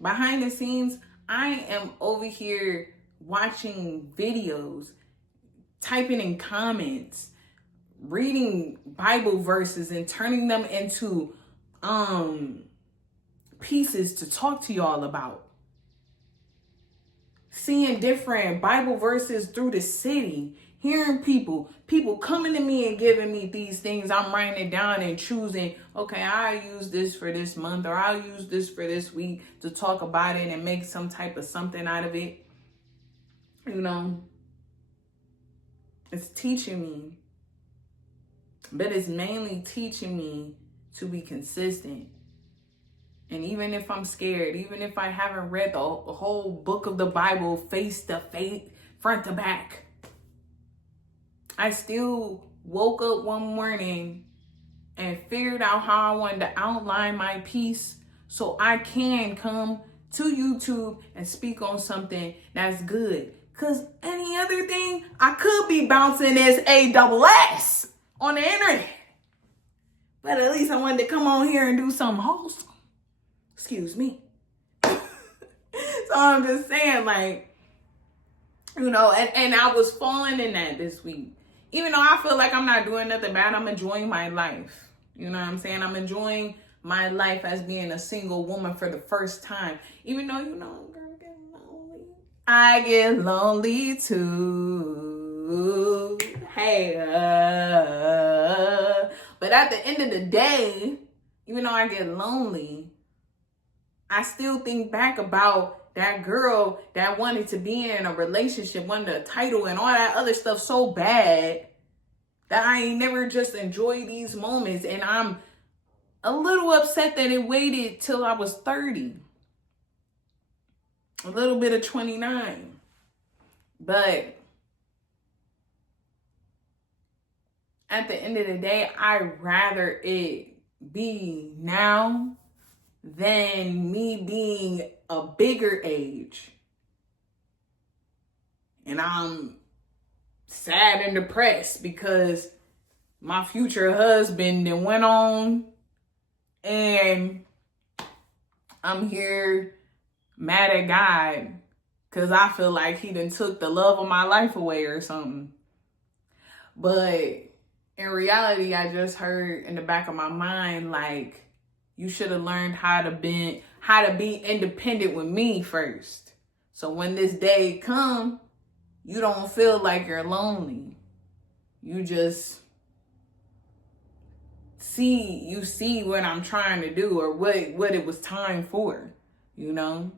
Behind the scenes, I am over here watching videos, typing in comments, reading Bible verses and turning them into pieces to talk to y'all about. Seeing different Bible verses through the city, hearing people coming to me and giving me these things. I'm writing it down and choosing, okay, I'll use this for this month or I'll use this for this week to talk about it and make some type of something out of it. You know, it's teaching me, but it's mainly teaching me to be consistent. And even if I'm scared, even if I haven't read the whole book of the Bible face to face, front to back, I still woke up one morning and figured out how I wanted to outline my piece so I can come to YouTube and speak on something that's good. Because any other thing, I could be bouncing as ASS on the internet. But at least I wanted to come on here and do something wholesome. Excuse me. So I'm just saying, like, you know, and I was falling in that this week. Even though I feel like I'm not doing nothing bad, I'm enjoying my life. You know what I'm saying? I'm enjoying my life as being a single woman for the first time. Even though, you know, girl, get lonely. I get lonely too. Hey, but at the end of the day, even though I get lonely, I still think back about that girl that wanted to be in a relationship, wanted a title and all that other stuff so bad that I ain't never just enjoyed these moments. And I'm a little upset that it waited till I was 30. A little bit of 29. But at the end of the day, I'd rather it be now than me being a bigger age. And I'm sad and depressed because my future husband then went on and I'm here mad at God because I feel like he done took the love of my life away or something. But in reality, I just heard in the back of my mind, like, you should have learned how to be independent with me first. So when this day come, you don't feel like you're lonely. You just see what I'm trying to do or what it was time for, you know?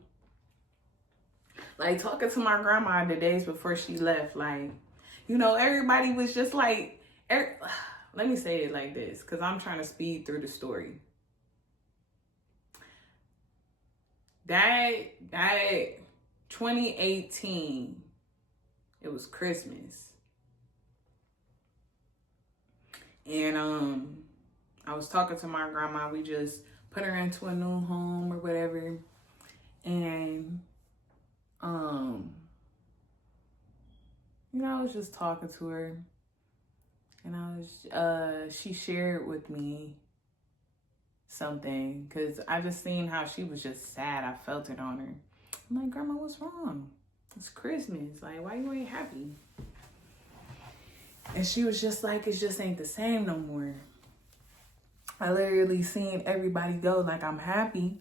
Like talking to my grandma the days before she left, like, you know, everybody was just like, let me say it like this, because I'm trying to speed through the story. That 2018, it was Christmas. And I was talking to my grandma. We just put her into a new home or whatever. And you know, I was just talking to her. And she shared with me something, because I just seen how she was just sad. I felt it on her. I'm like, Grandma, what's wrong? It's Christmas. Like, why you ain't happy? And she was just like, it just ain't the same no more. I literally seen everybody go. Like, I'm happy.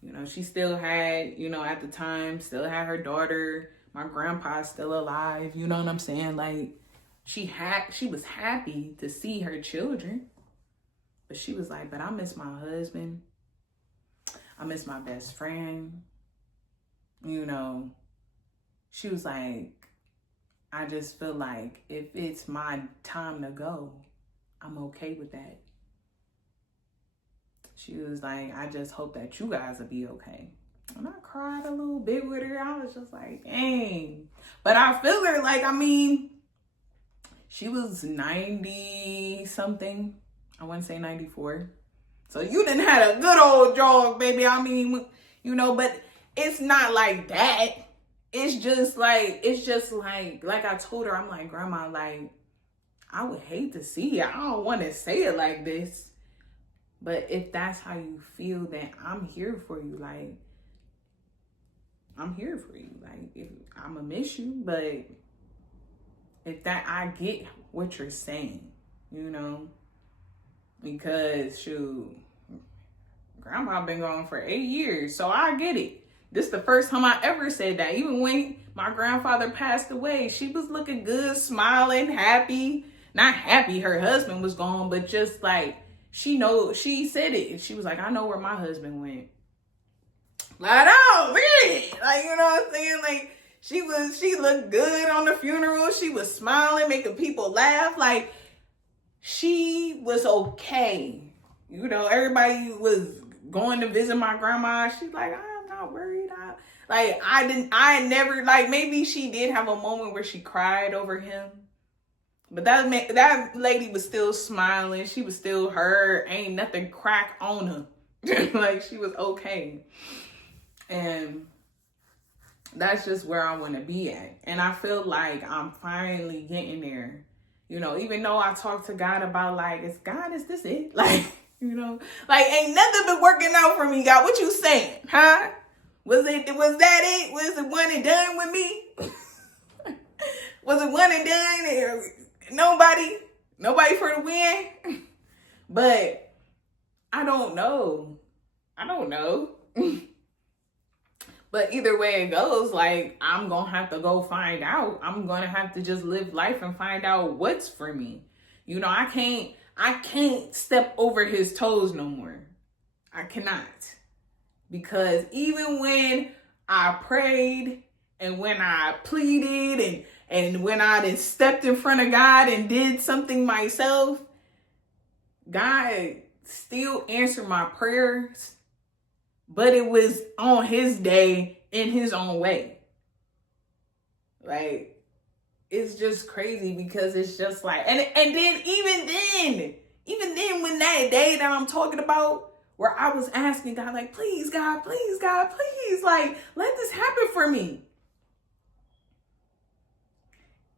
You know, she still had, you know, at the time, still had her daughter. My grandpa's still alive. You know what I'm saying? Like, she was happy to see her children. But she was like, but I miss my husband. I miss my best friend. You know, she was like, I just feel like if it's my time to go, I'm okay with that. She was like, I just hope that you guys will be okay. And I cried a little bit with her. I was just like, dang. But I feel her, like, I mean, she was 90 something. I wouldn't say 94. So you done had a good old jog, baby. I mean, you know, but it's not like that. It's just like I told her, I'm like, Grandma, like, I would hate to see it. I don't want to say it like this. But if that's how you feel, then I'm here for you. Like, I'm here for you. Like, I'm going to miss you. But if that, I get what you're saying, you know. Because, shoot, Grandma been gone for 8 years. So I get it. This is the first time I ever said that. Even when my grandfather passed away, she was looking good, smiling, happy. Not happy her husband was gone, but just like, she said it. She was like, I know where my husband went. Like, oh, man. Like, you know what I'm saying? Like, she looked good on the funeral. She was smiling, making people laugh. Like, she was okay. You know, everybody was going to visit my grandma. She's like, I'm not worried. I never, like, maybe she did have a moment where she cried over him. But that lady was still smiling. She was still her. Ain't nothing crack on her. Like, she was okay. And that's just where I want to be at. And I feel like I'm finally getting there. You know, even though I talk to God about, like, is this it? Like, you know, like, ain't nothing been working out for me, God. What you saying? Huh? Was that it? Was it one and done with me? Was it one and done? Nobody for the win? But I don't know. But either way it goes, like, I'm going to have to go find out. I'm going to have to just live life and find out what's for me. You know, I can't step over his toes no more. I cannot. Because even when I prayed and when I pleaded and when I then stepped in front of God and did something myself, God still answered my prayers. But it was on his day, in his own way. Like, it's just crazy because it's just like, and then even then when that day that I'm talking about, where I was asking God, like, please, God, please, like, let this happen for me.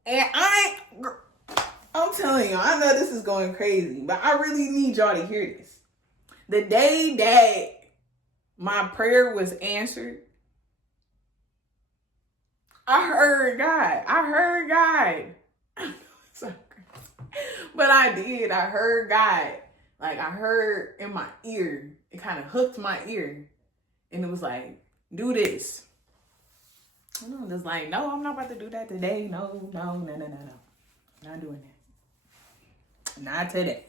And I'm telling you, I know this is going crazy, but I really need y'all to hear this. The day that my prayer was answered, I heard God. So crazy. But I did. I heard God. Like, I heard in my ear. It kind of hooked my ear. And it was like, do this. And I'm just like, no, I'm not about to do that today. No. Not doing that. Not today.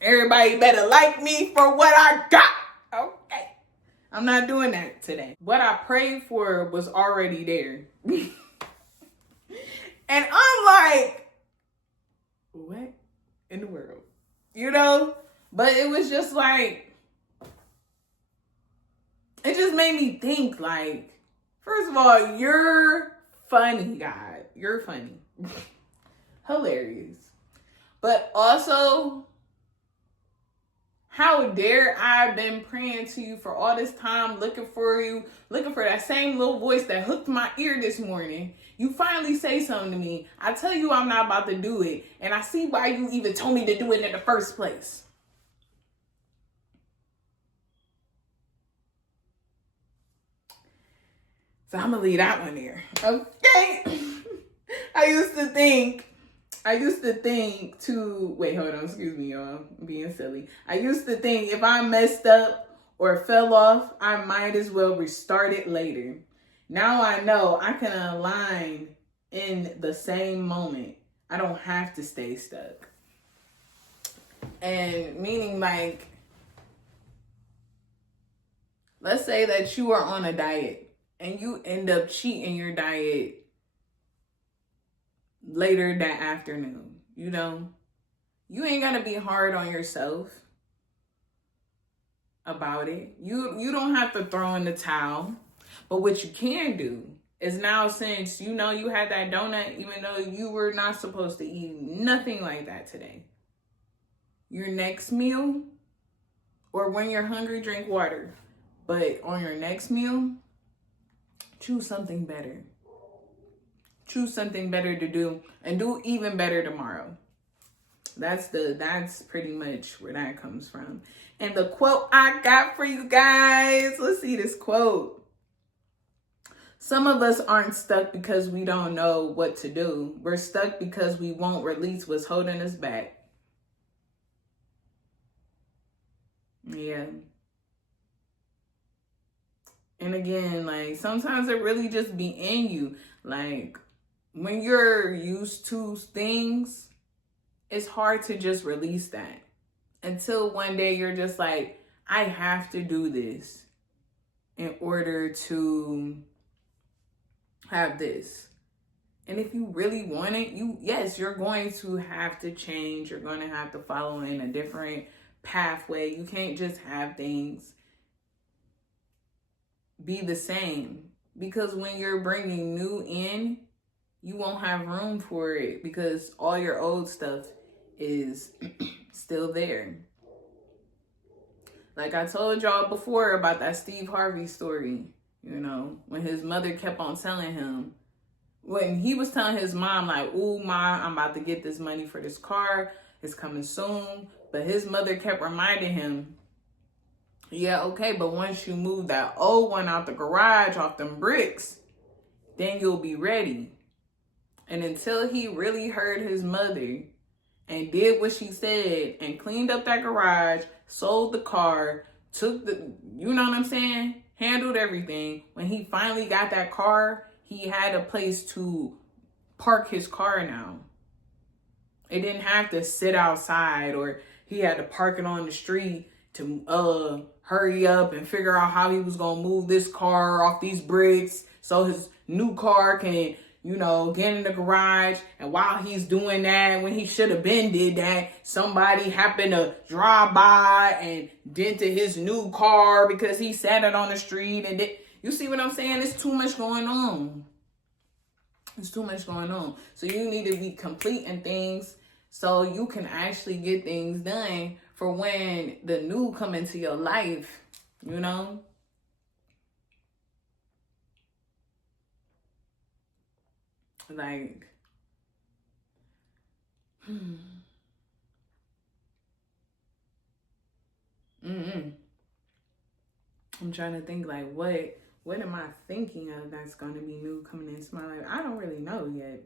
Everybody better like me for what I got. Okay. I'm not doing that today. What I prayed for was already there. And I'm like, what in the world? You know? But it was just like, it just made me think, like, first of all, you're funny, God. You're funny. Hilarious. But also, how dare I've been praying to you for all this time, looking for you, looking for that same little voice that hooked my ear this morning. You finally say something to me. I tell you I'm not about to do it. And I see why you even told me to do it in the first place. So I'm going to leave that one there. Okay. I used to think wait, hold on, excuse me, y'all. I'm being silly. I used to think if I messed up or fell off, I might as well restart it later. Now I know I can align in the same moment. I don't have to stay stuck. And meaning, like, let's say that you are on a diet and you end up cheating your diet later that afternoon. You know, you ain't gotta be hard on yourself about it. You don't have to throw in the towel. But what you can do is now, since you know you had that donut, even though you were not supposed to eat nothing like that today, your next meal, or when you're hungry, drink water. But on your next meal, choose something better. Choose something better to do, and do even better tomorrow. That's pretty much where that comes from. And the quote I got for you guys, let's see this quote. Some of us aren't stuck because we don't know what to do. We're stuck because we won't release what's holding us back. Yeah. And again, like, sometimes it really just be in you. Like, when you're used to things, it's hard to just release that. Until one day you're just like, I have to do this in order to have this. And if you really want it, you're going to have to change. You're going to have to follow in a different pathway. You can't just have things be the same, because when you're bringing new in, you won't have room for it because all your old stuff is still there. Like I told y'all before about that Steve Harvey story, you know, when his mother kept on telling him, when he was telling his mom, like, ooh, Ma, I'm about to get this money for this car. It's coming soon. But his mother kept reminding him, yeah, okay, but once you move that old one out the garage off them bricks, then you'll be ready. And until he really heard his mother and did what she said and cleaned up that garage, sold the car, took the, you know what I'm saying? Handled everything. When he finally got that car, he had a place to park his car now. It didn't have to sit outside, or he had to park it on the street to hurry up and figure out how he was going to move this car off these bricks so his new car can, you know, get in the garage. And while he's doing that, when he should have been did that, somebody happened to drive by and dented his new car because he sat it on the street. And you see what I'm saying? It's too much going on. It's too much going on. So you need to be completing things so you can actually get things done for when the new come into your life, you know? Like, I'm trying to think, like, what am I thinking of that's going to be new coming into my life? I don't really know yet.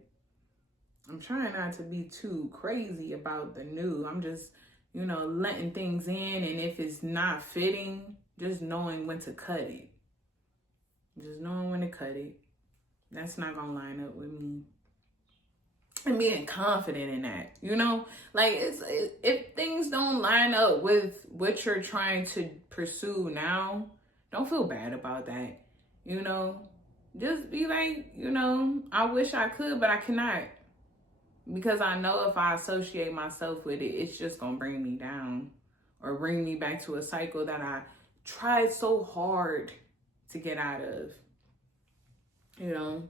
I'm trying not to be too crazy about the new. I'm just, you know, letting things in, and if it's not fitting, just knowing when to cut it. Just knowing when to cut it. That's not going to line up with me. And being confident in that, you know? Like, if things don't line up with what you're trying to pursue now, don't feel bad about that, you know? Just be like, you know, I wish I could, but I cannot. Because I know if I associate myself with it, it's just going to bring me down or bring me back to a cycle that I tried so hard to get out of, you know.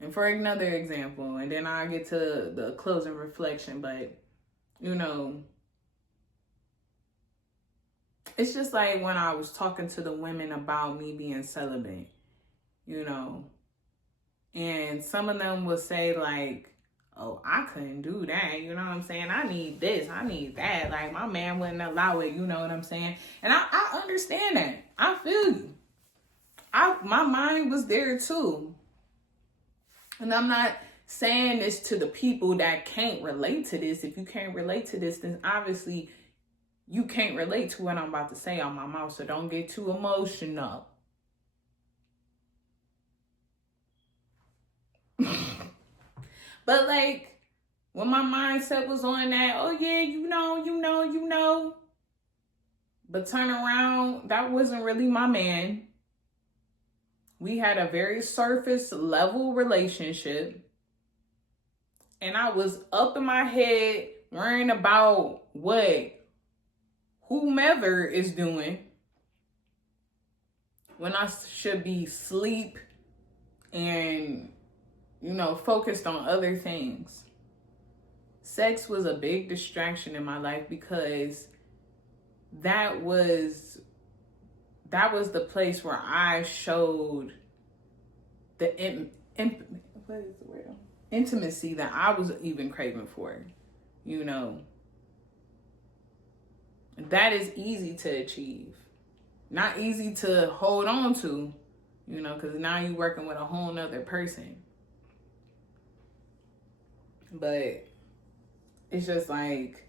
And for another example, and then I'll get to the closing reflection, but, you know, it's just like when I was talking to the women about me being celibate, you know, And some of them will say like, oh, I couldn't do that. You know what I'm saying? I need this. I need that. Like, my man wouldn't allow it. You know what I'm saying? And I understand that. I feel you. My mind was there too. And I'm not saying this to the people that can't relate to this. If you can't relate to this, then obviously you can't relate to what I'm about to say on my mouth. So don't get too emotional. But like, when my mindset was on that, oh yeah, you know. But turn around, that wasn't really my man. We had a very surface level relationship. And I was up in my head worrying about what whomever is doing when I should be asleep and, focused on other things. Sex was a big distraction in my life because that was the place where I showed the intimacy that I was even craving for. That is easy to achieve, not easy to hold on to, because now you're working with a whole nother person. But it's just like,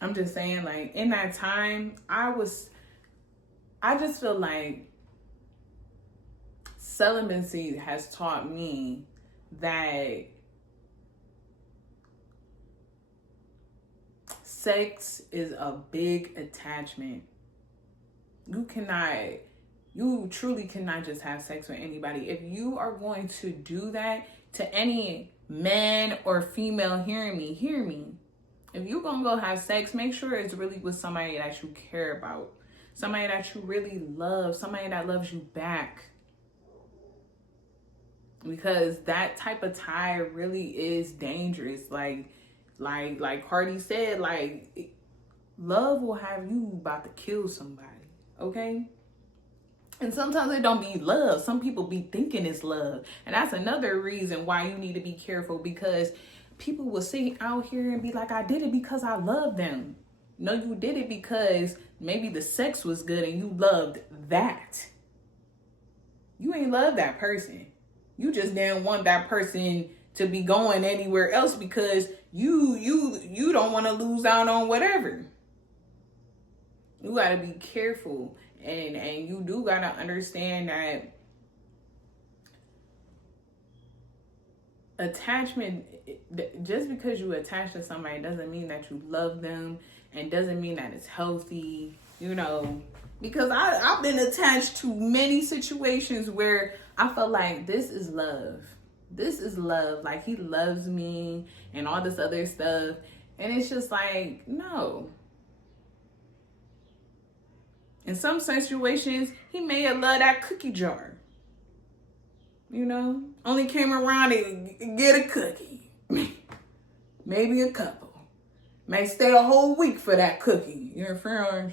I'm just saying, like, in that time, I just feel like celibacy has taught me that sex is a big attachment. You truly cannot just have sex with anybody. If you are going to do that to any man or female, hear me. If you're going to go have sex, make sure it's really with somebody that you care about. Somebody that you really love. Somebody that loves you back. Because that type of tie really is dangerous. Like Cardi said, like, love will have you about to kill somebody. Okay? And sometimes it don't be love. Some people be thinking it's love. And that's another reason why you need to be careful, because people will sit out here and be like, I did it because I love them. No, you did it because maybe the sex was good and you loved that. You ain't love that person. You just didn't want that person to be going anywhere else because you don't want to lose out on whatever. You got to be careful. And you do got to understand that attachment, just because you attach to somebody doesn't mean that you love them, and doesn't mean that it's healthy, because I've been attached to many situations where I felt like this is love. This is love. Like, he loves me and all this other stuff. And it's just like, no. In some situations, he may have loved that cookie jar. Only came around to get a cookie. Maybe a couple. May stay a whole week for that cookie. You know.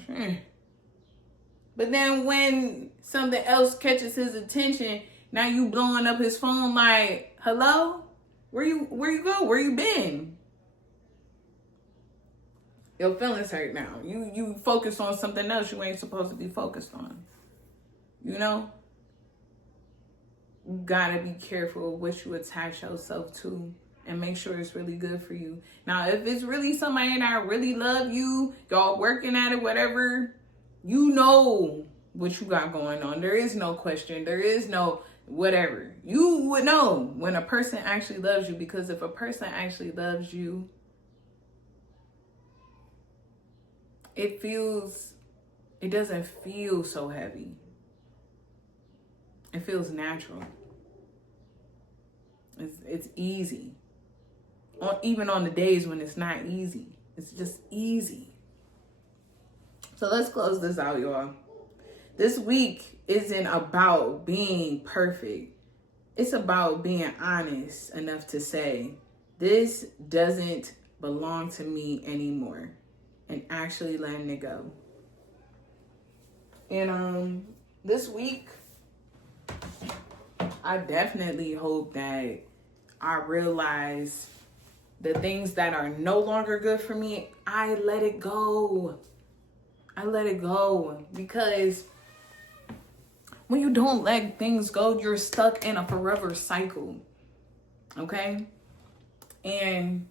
But then when something else catches his attention, now you blowing up his phone like, hello? Where you go? Where you been? Your feelings hurt now. You focus on something else you ain't supposed to be focused on. You gotta be careful of what you attach yourself to and make sure it's really good for you. Now, if it's really somebody that really love you, y'all working at it, whatever, you know what you got going on. There is no question. There is no whatever. You would know when a person actually loves you, because if a person actually loves you, it doesn't feel so heavy. It feels natural. It's easy. Even on the days when it's not easy. It's just easy. So let's close this out, y'all. This week isn't about being perfect. It's about being honest enough to say, this doesn't belong to me anymore, and actually letting it go. And this week, I definitely hope that I realize the things that are no longer good for me, I let it go. I let it go, because when you don't let things go, you're stuck in a forever cycle. Okay? And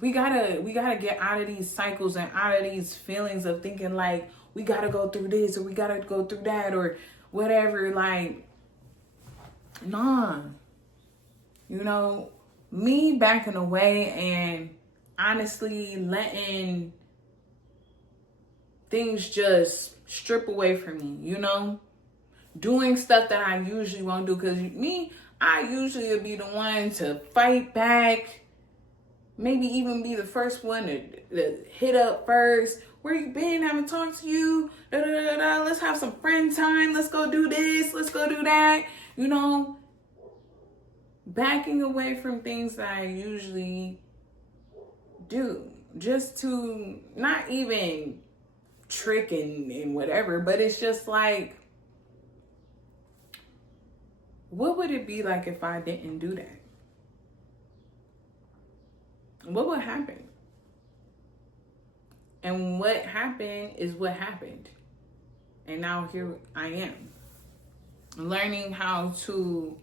we gotta get out of these cycles and out of these feelings of thinking like we gotta go through this or we gotta go through that or whatever. Like, nah. You know, me backing away and honestly letting things just strip away from me, you know? Doing stuff that I usually won't do, because I usually will be the one to fight back, maybe even be the first one to hit up first. Where you been? I haven't talked to you. Let's have some friend time. Let's go do this. Let's go do that. You know, backing away from things that I usually do, just to not even trick and whatever, but it's just like, what would it be like if I didn't do that? What would happen? And what happened is what happened. And now here I am, learning how to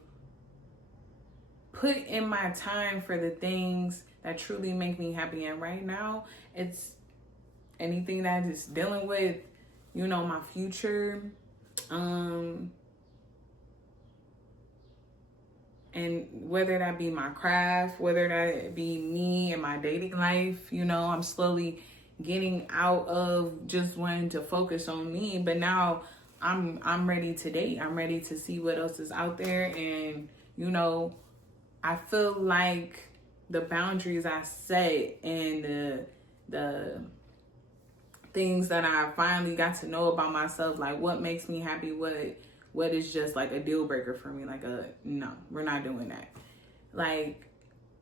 put in my time for the things that truly make me happy. And right now, it's anything that is dealing with, you know, my future, and whether that be my craft, whether that be me and my dating life, you know, I'm slowly getting out of just wanting to focus on me. But now I'm ready to date. I'm ready to see what else is out there. And, you know, I feel like the boundaries I set and the things that I finally got to know about myself, like what makes me happy, what is just like a deal breaker for me, like no, we're not doing that. Like,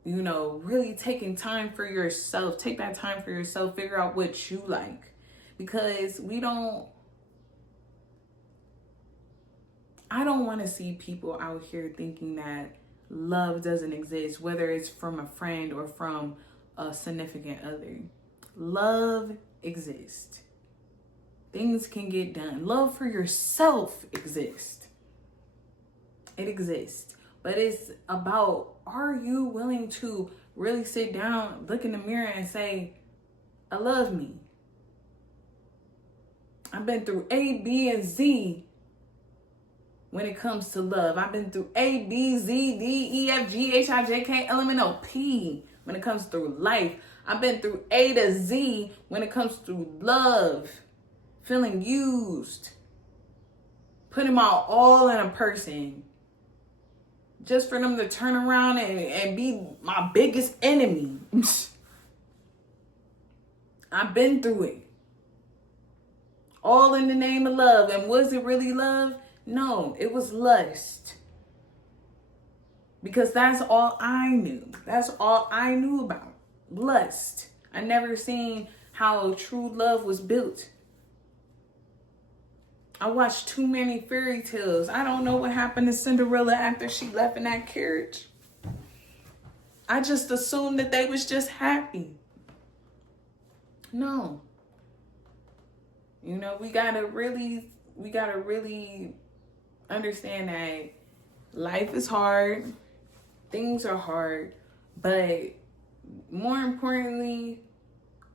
you know, really taking time for yourself. Take that time for yourself. Figure out what you like. Because I don't want to see people out here thinking that love doesn't exist, whether it's from a friend or from a significant other. Love exists. Things can get done. Love for yourself exists. It exists. But it's about, are you willing to really sit down, look in the mirror and say, I love me. I've been through A, B, and Z when it comes to love. I've been through A, B, Z, D, E, F, G, H, I, J, K, L, M, N, O, P when it comes through life. I've been through A to Z when it comes to love, feeling used, putting my all in a person, just for them to turn around and be my biggest enemy. I've been through it. All in the name of love. And was it really love? No, it was lust. Because that's all I knew. That's all I knew about. Lust. I never seen how true love was built. I watched too many fairy tales. I don't know what happened to Cinderella after she left in that carriage. I just assumed that they was just happy. No. You know, we gotta really understand that life is hard. Things are hard. But more importantly,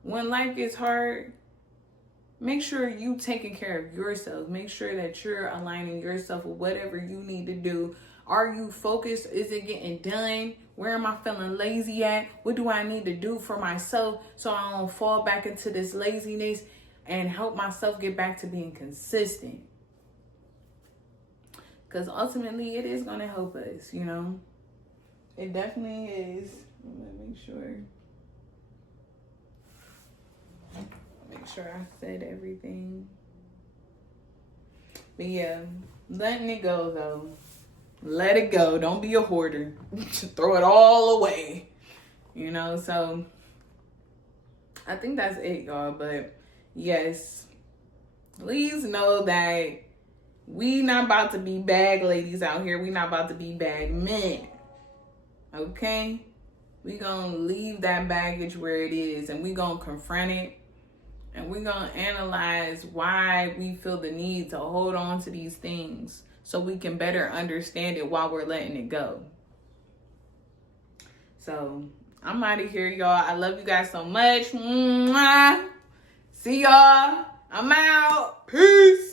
when life gets hard, make sure you taking care of yourself. Make sure that you're aligning yourself with whatever you need to do. Are you focused? Is it getting done? Where am I feeling lazy at? What do I need to do for myself so I don't fall back into this laziness and help myself get back to being consistent? Because ultimately it is going to help us, you know? It definitely is. I'm going to make sure. Make sure I said everything. But yeah, letting it go though. Let it go. Don't be a hoarder. Throw it all away. You know, so I think that's it, y'all. But yes, please know that we not about to be bag ladies out here. We not about to be bag men. Okay? We gonna leave that baggage where it is, and we gonna confront it, and we gonna analyze why we feel the need to hold on to these things so we can better understand it while we're letting it go. So I'm out of here, y'all. I love you guys so much. Mwah. See y'all. I'm out. Peace.